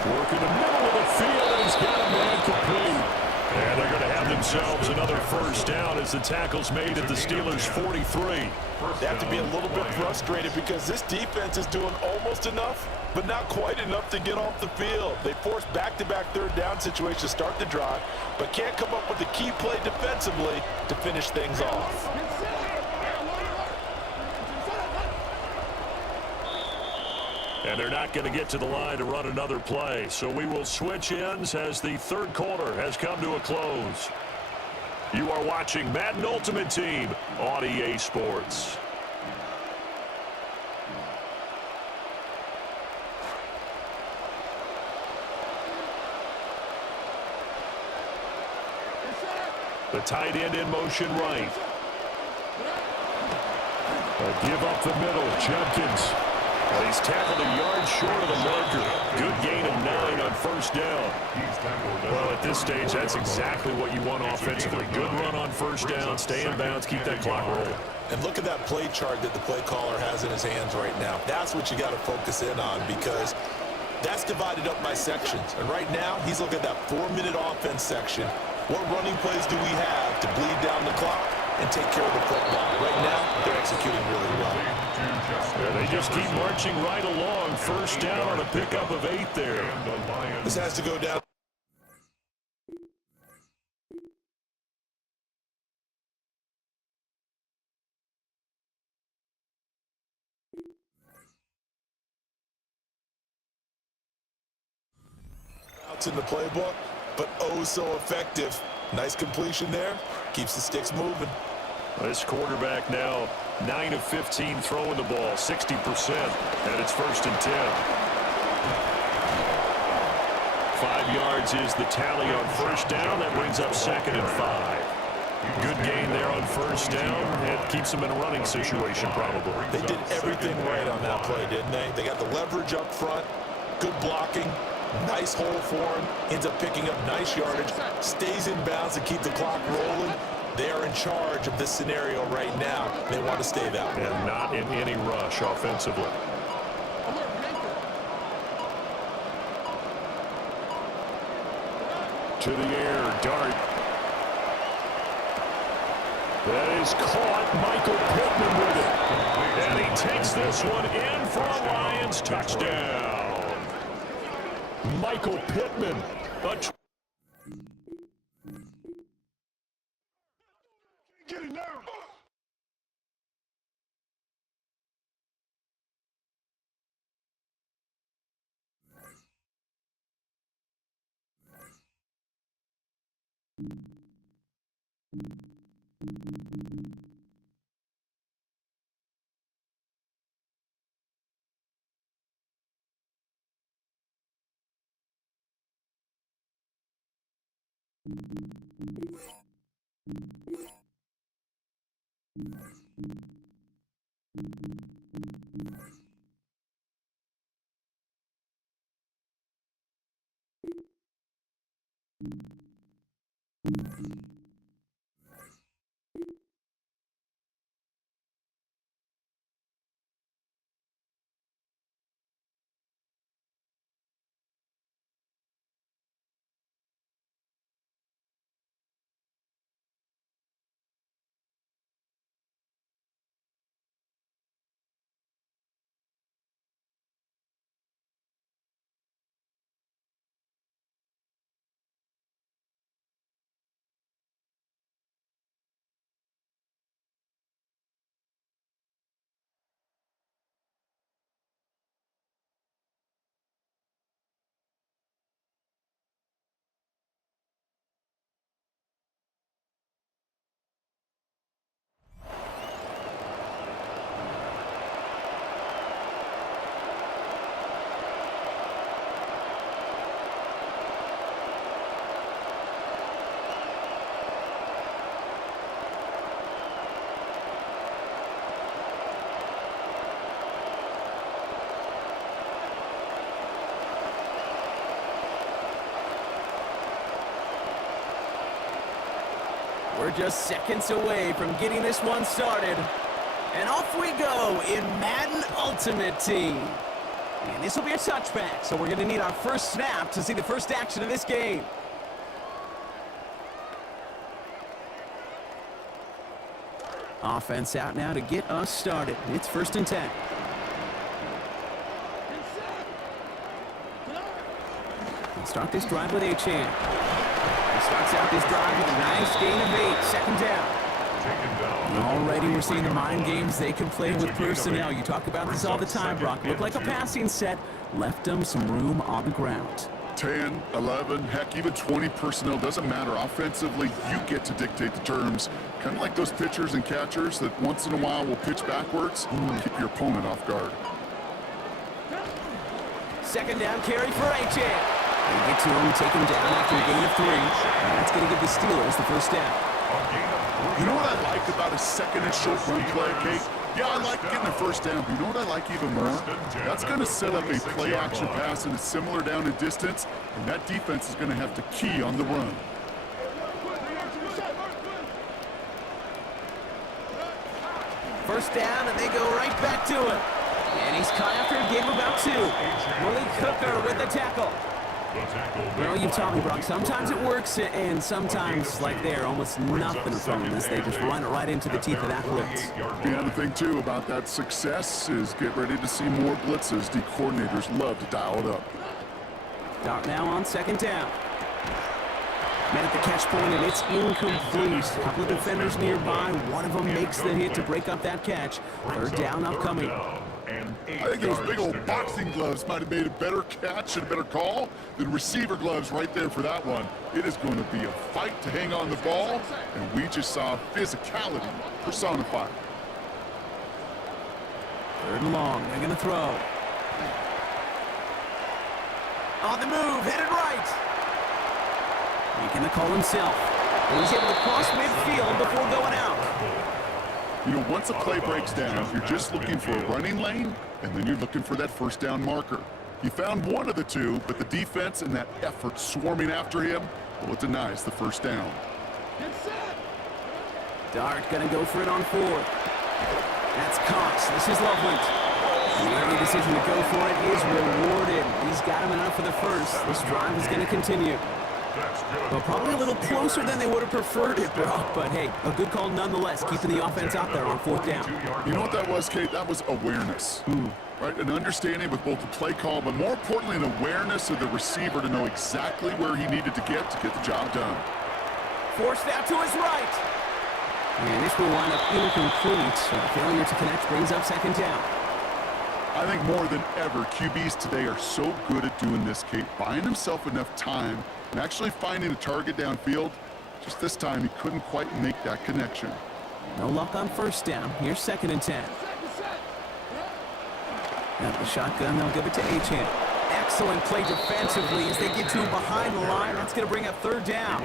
Working the middle of the field, and he's got a man complete. And they're going to have themselves another first down as the tackle's made at the Steelers' 43. They have to be a little bit frustrated because this defense is doing almost enough, but not quite enough to get off the field. They force back-to-back third down situations to start the drive, but can't come up with the key play defensively to finish things off. And they're not going to get to the line to run another play. So we will switch ends as the third quarter has come to a close. You are watching Madden Ultimate Team on EA Sports. The tight end in motion right. Give up the middle. Jenkins. Well, he's tackled a yard short of the marker. Good gain of 9 on first down. Well, at this stage, that's exactly what you want offensively. Good run on first down, stay in bounds, keep that clock rolling. And look at that play chart that the play caller has in his hands right now. That's what you got to focus in on because that's divided up by sections. And right now, he's looking at that 4-minute offense section. What running plays do we have to bleed down the clock and take care of the football? Right now, they're executing really well. Yeah, they just keep marching right along. First down on a pickup of 8 there. This has to go down. Outs in the playbook, but oh so effective. Nice completion there. Keeps the sticks moving. This quarterback now 9 of 15 throwing the ball, 60%, and it's 1st and 10. 5 yards is the tally on first down. That brings up 2nd and 5. Good gain there on first down, and keeps them in a running situation probably. They did everything right on that play, didn't they? They got the leverage up front, good blocking, nice hole for him, ends up picking up nice yardage, stays in bounds to keep the clock rolling. They are in charge of this scenario right now. They want to stay that way. And not in any rush offensively. To the air, Dart. That is caught. Michael Pittman with it. And he takes this one in for a Lions touchdown. Michael Pittman. Get it now! We're just seconds away from getting this one started. And off we go in Madden Ultimate Team. And this will be a touchback, so we're going to need our first snap to see the first action of this game. Offense out now to get us started. It's 1st and 10. We'll start this drive with Achane. He starts out this drive with a nice gain of 8. 2nd down. Already we're seeing the mind games they can play with personnel. You talk about this all the time, Brock. Looked like a passing set. Left them some room on the ground. 10, 11, heck, even 20 personnel, doesn't matter. Offensively, you get to dictate the terms. Kind of like those pitchers and catchers that once in a while will pitch backwards and keep your opponent off guard. 2nd down carry for Achane. They get to him, take him down after a gain of 3. And that's going to give the Steelers the first down. You know what I like about a 2nd and short run play, Kate? Yeah, I like getting a first down, but you know what I like even more? That's going to set up a play-action pass in a similar down and distance, and that defense is going to have to key on the run. First down, and they go right back to it. And he's caught after a game of about 2. Willie Cooker with the tackle. Well, you taught me, Brock, sometimes it works, and sometimes, like there, almost nothing from them as they just run it right into the teeth of athletes. The other thing, too, about that success is get ready to see more blitzes. The coordinators love to dial it up. Dart now on 2nd down. Men at the catch point, and it's incomplete. A couple of defenders nearby. One of them makes the hit to break up that catch. 3rd down upcoming. I think those big old boxing gloves might have made a better catch and a better call than receiver gloves right there for that one. It is going to be a fight to hang on the ball, and we just saw physicality personified. 3rd and long. They're going to throw. On the move, headed right. Making the call himself. He's able to cross midfield before going out. You know, once a play breaks down, you're just looking for a running lane, and then you're looking for that first down marker. He found one of the two, but the defense and that effort swarming after him, well, it denies the first down. Dart gonna go for it on 4th. That's Cox. This is Loveland. The early decision to go for it is rewarded. He's got him enough for the first. This drive is gonna continue. Well, probably a little closer than they would have preferred it, Brock. But hey, a good call nonetheless, keeping the offense out there on 4th down. You know what that was, Kate? That was awareness. Right? An understanding with both the play call, but more importantly, an awareness of the receiver to know exactly where he needed to get the job done. Forced out to his right. And this will wind up incomplete. So the failure to connect brings up 2nd down. I think more than ever, QBs today are so good at doing this, Kate, buying himself enough time and actually finding a target downfield. Just this time, he couldn't quite make that connection. No luck on 1st down. Here's 2nd and 10. At the shotgun, they'll give it to Achane. Excellent play defensively as they get to him behind the line. That's going to bring up 3rd down.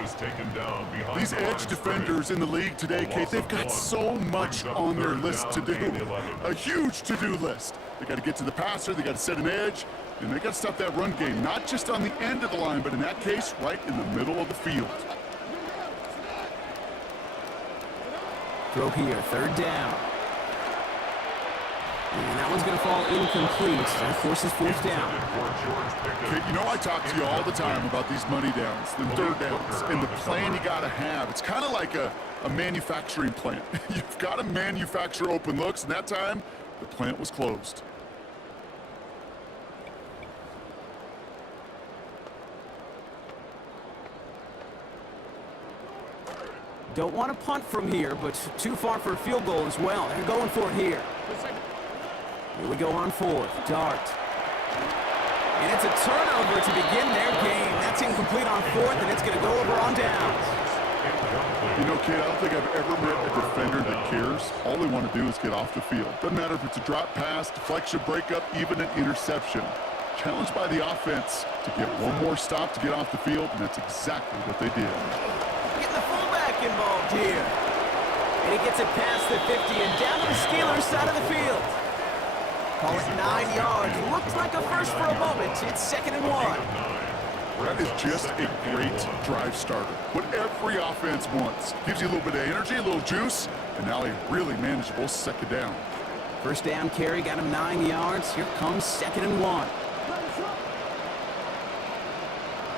These edge defenders in the league today, Kate, they've got so much on their list to do. A huge to-do list. They got to get to the passer, they got to set an edge, and they got to stop that run game, not just on the end of the line, but in that case, right in the middle of the field. Throw here, 3rd down. And that one's going to fall incomplete. That forces 4th down. Kate, you know I talk to you all the time about these money downs, the 3rd downs, and the plan you got to have. It's kind of like a manufacturing plant. You've got to manufacture open looks, and that time, the plant was closed. Don't want to punt from here, but too far for a field goal as well. They're going for it here. Here we go on 4th. Dart. And it's a turnover to begin their game. That's incomplete on 4th, and it's going to go over on downs. You know, kid, I don't think I've ever met a defender that cares. All they want to do is get off the field. Doesn't matter if it's a drop pass, deflection, breakup, even an interception. Challenged by the offense to get one more stop to get off the field, and that's exactly what they did. Getting the fullback involved here. And he gets it past the 50 and down to the Steelers' side of the field. Call it 9 yards. Looks like a first for a moment. It's 2nd and 1. That is just a great drive starter. What every offense wants. Gives you a little bit of energy, a little juice, and now a really manageable 2nd down. First down carry got him 9 yards. Here comes 2nd and 1.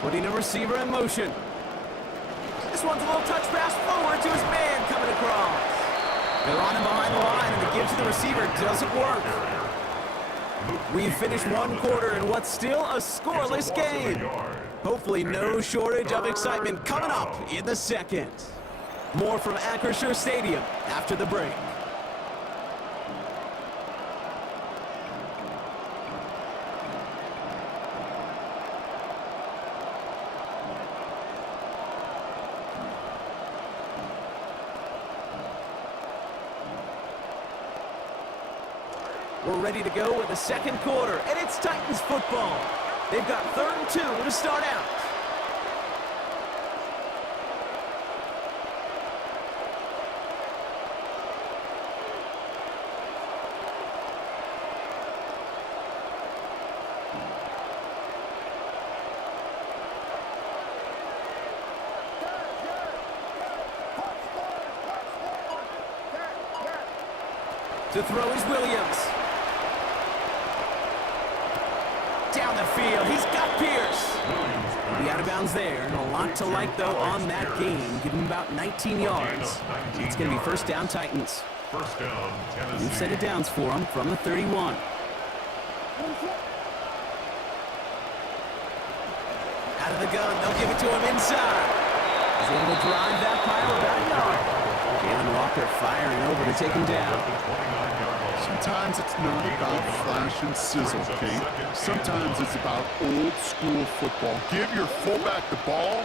Putting a receiver in motion. This one's a little touch pass forward to his man coming across. They're on him behind the line, and the give to the receiver doesn't work. We've finished one quarter in what's still a scoreless game. Hopefully no shortage of excitement coming up in the second. More from Acrisure Stadium after the break. We're ready to go with the second quarter, and it's Titans football. They've got 3rd and 2 to start out. To throw is Williams. Down the field, he's got Pierce. He'll be out of bounds there. A lot to like, though, on that game. Give him about 19 yards. It's going to be first down Titans. First down, Tennessee. New set of downs for him from the 31. Out of the gun, they'll give it to him inside. He's able to drive that pile back. Jalen Walker firing over to take him down. Sometimes it's not about flash and sizzle, Kate. Sometimes it's about old school football. Give your fullback the ball,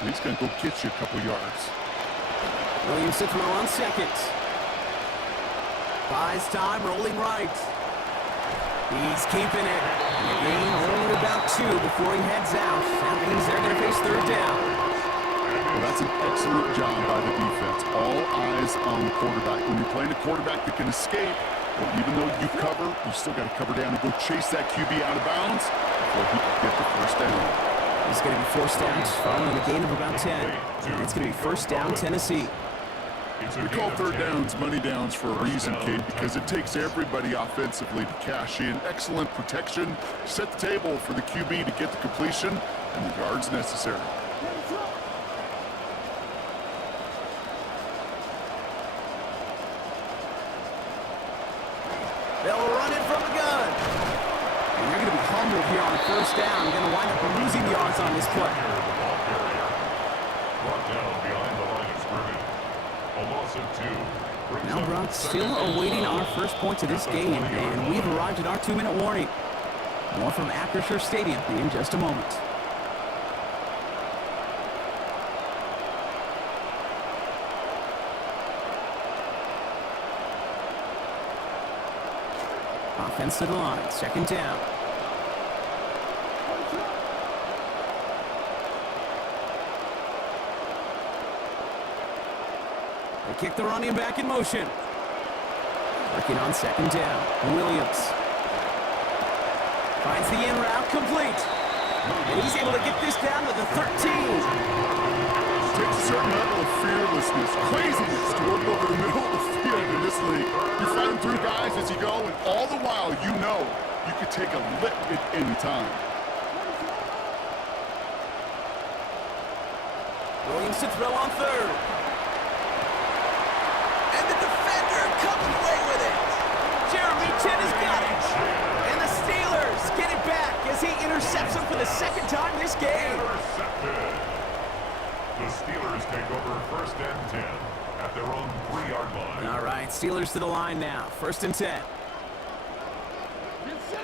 and he's going to go get you a couple yards. Williams to throw on 2nd. Buys time, rolling right. He's keeping it. The game only about 2 before he heads out. That means they're going to face 3rd down. Well, that's an excellent job by the defense. All eyes on the quarterback. When you're playing a quarterback that can escape, well, even though you cover, you still got to cover down and go chase that QB out of bounds before he can get the first down. He's going to be forced out following a gain of about 10. And it's going to be first down Tennessee. We call 3rd downs money downs for a reason, Kate, because it takes everybody offensively to cash in. Excellent protection, set the table for the QB to get the completion and the yards necessary. They'll run it from the gun. And you're going to be humbled here on 1st down. You're going to wind up losing yards on this play. Brought down behind the line of scrimmage. A loss of 2. Now, Brock, still awaiting our first points of this game, and we've arrived at our 2-minute warning. More from Acrisure Stadium in just a moment. Offense to the line, 2nd down. They kick the running back in motion. Working on 2nd down. Williams finds the in route complete. And he's able to get this down to the 13. It takes a certain level of fearlessness, craziness to work over the middle of the field in this league. You're fighting through guys as you go, and all the while you know you could take a lick at any time. Williams to throw on 3rd. And the defender comes away with it. Jeremy Chin has got it. And the Steelers get it back as he intercepts him for the 2nd time this game. Intercepted. The Steelers take over 1st and 10 at their own 3-yard line. All right, Steelers to the line now. 1st and 10. Get set.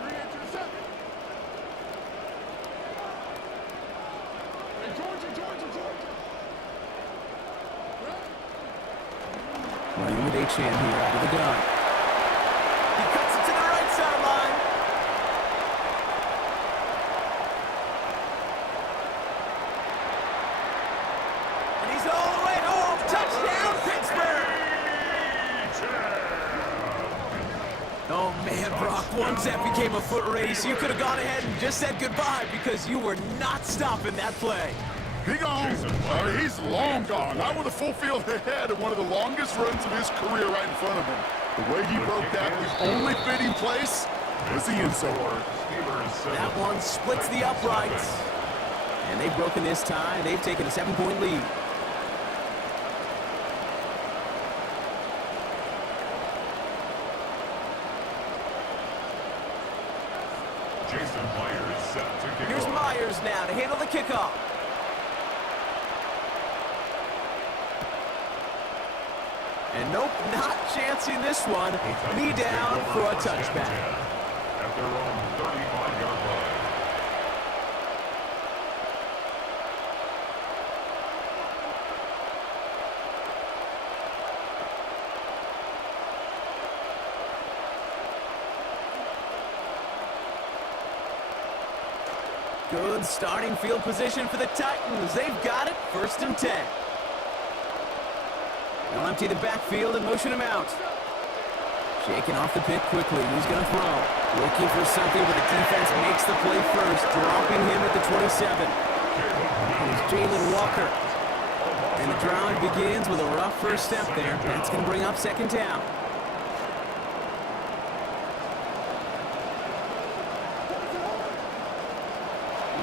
3 into the 7. Hey, Georgia. Running with H-Man here out of the gun. He cuts it to the right sideline. And he's all the way home. Touchdown, Pittsburgh! Oh, man, Brock, once that became a foot race, you could have gone ahead and just said goodbye because you were not stopping that play. He gone. He's long gone. Not with a full field ahead and one of the longest runs of his career right in front of him. The way he broke that, the only fitting place was the end zone. That one splits the uprights. And they've broken this tie. They've taken a 7-point lead. Jason Myers set to kick Here's off. Myers now to handle the kickoff. And nope, not chancing this one. Knee down for a touchback. At their own 35-yard line. Good starting field position for the Titans. They've got it, 1st and 10. They'll empty the backfield and motion him out. Shaking off the pick quickly. He's going to throw. Looking for something, but the defense makes the play first, dropping him at the 27. Here's Jalen Walker. And the drive begins with a rough first step there. That's going to bring up 2nd down.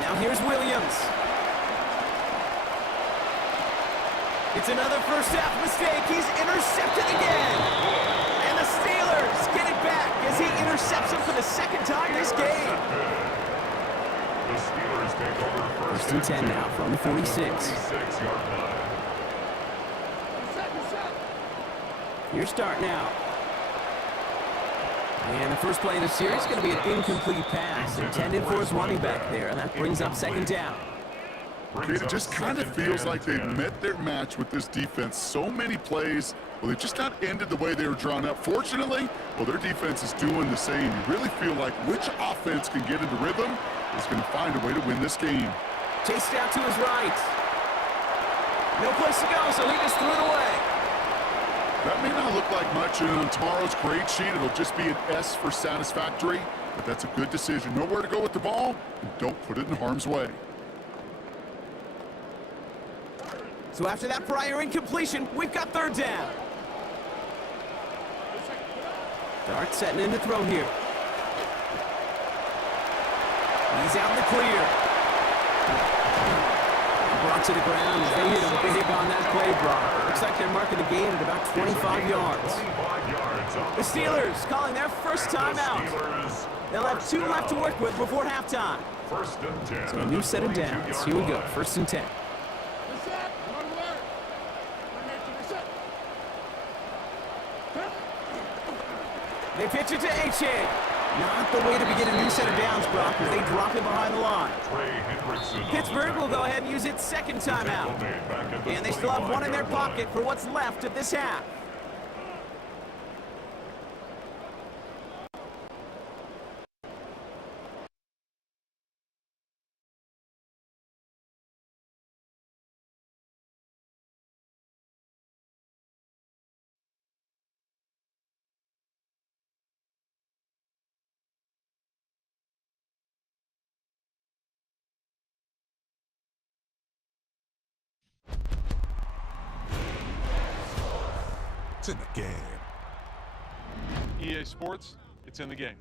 Now here's Williams. It's another first half mistake. He's intercepted again. And the Steelers get it back as he intercepts him for the 2nd time this game. The Steelers take over 1st and 10 now from the 46. 46-yard line. Your start now. And the first play of the series is going to be an incomplete pass intended for his running back there. And that brings up 2nd down. It just kind of feels like they've met their match with this defense. So many plays, well, they just not ended the way they were drawn up. Fortunately, well, their defense is doing the same. You really feel like which offense can get into rhythm is going to find a way to win this game. Chased out to his right. No place to go, so he just threw it away. That may not look like much, and on tomorrow's grade sheet, it'll just be an S for satisfactory, but that's a good decision. Know where to go with the ball, and don't put it in harm's way. So after that prior incompletion, we've got 3rd down. Dart setting in to throw here. He's out in the clear. Brought to the ground as they hit him big on that play block. Looks like they're marking the gain at about 25 yards. The Steelers calling their first timeout. They'll have 2 left to work with before halftime. 1st and 10. So a new set of downs. Here we go, 1st and 10. They pitch it to Achane. Not the way to begin a new set of downs, Brock, as they drop it behind the line. Pittsburgh will go ahead and use its 2nd timeout. And they still have 1 in their pocket for what's left of this half. It's in the game. EA Sports, it's in the game.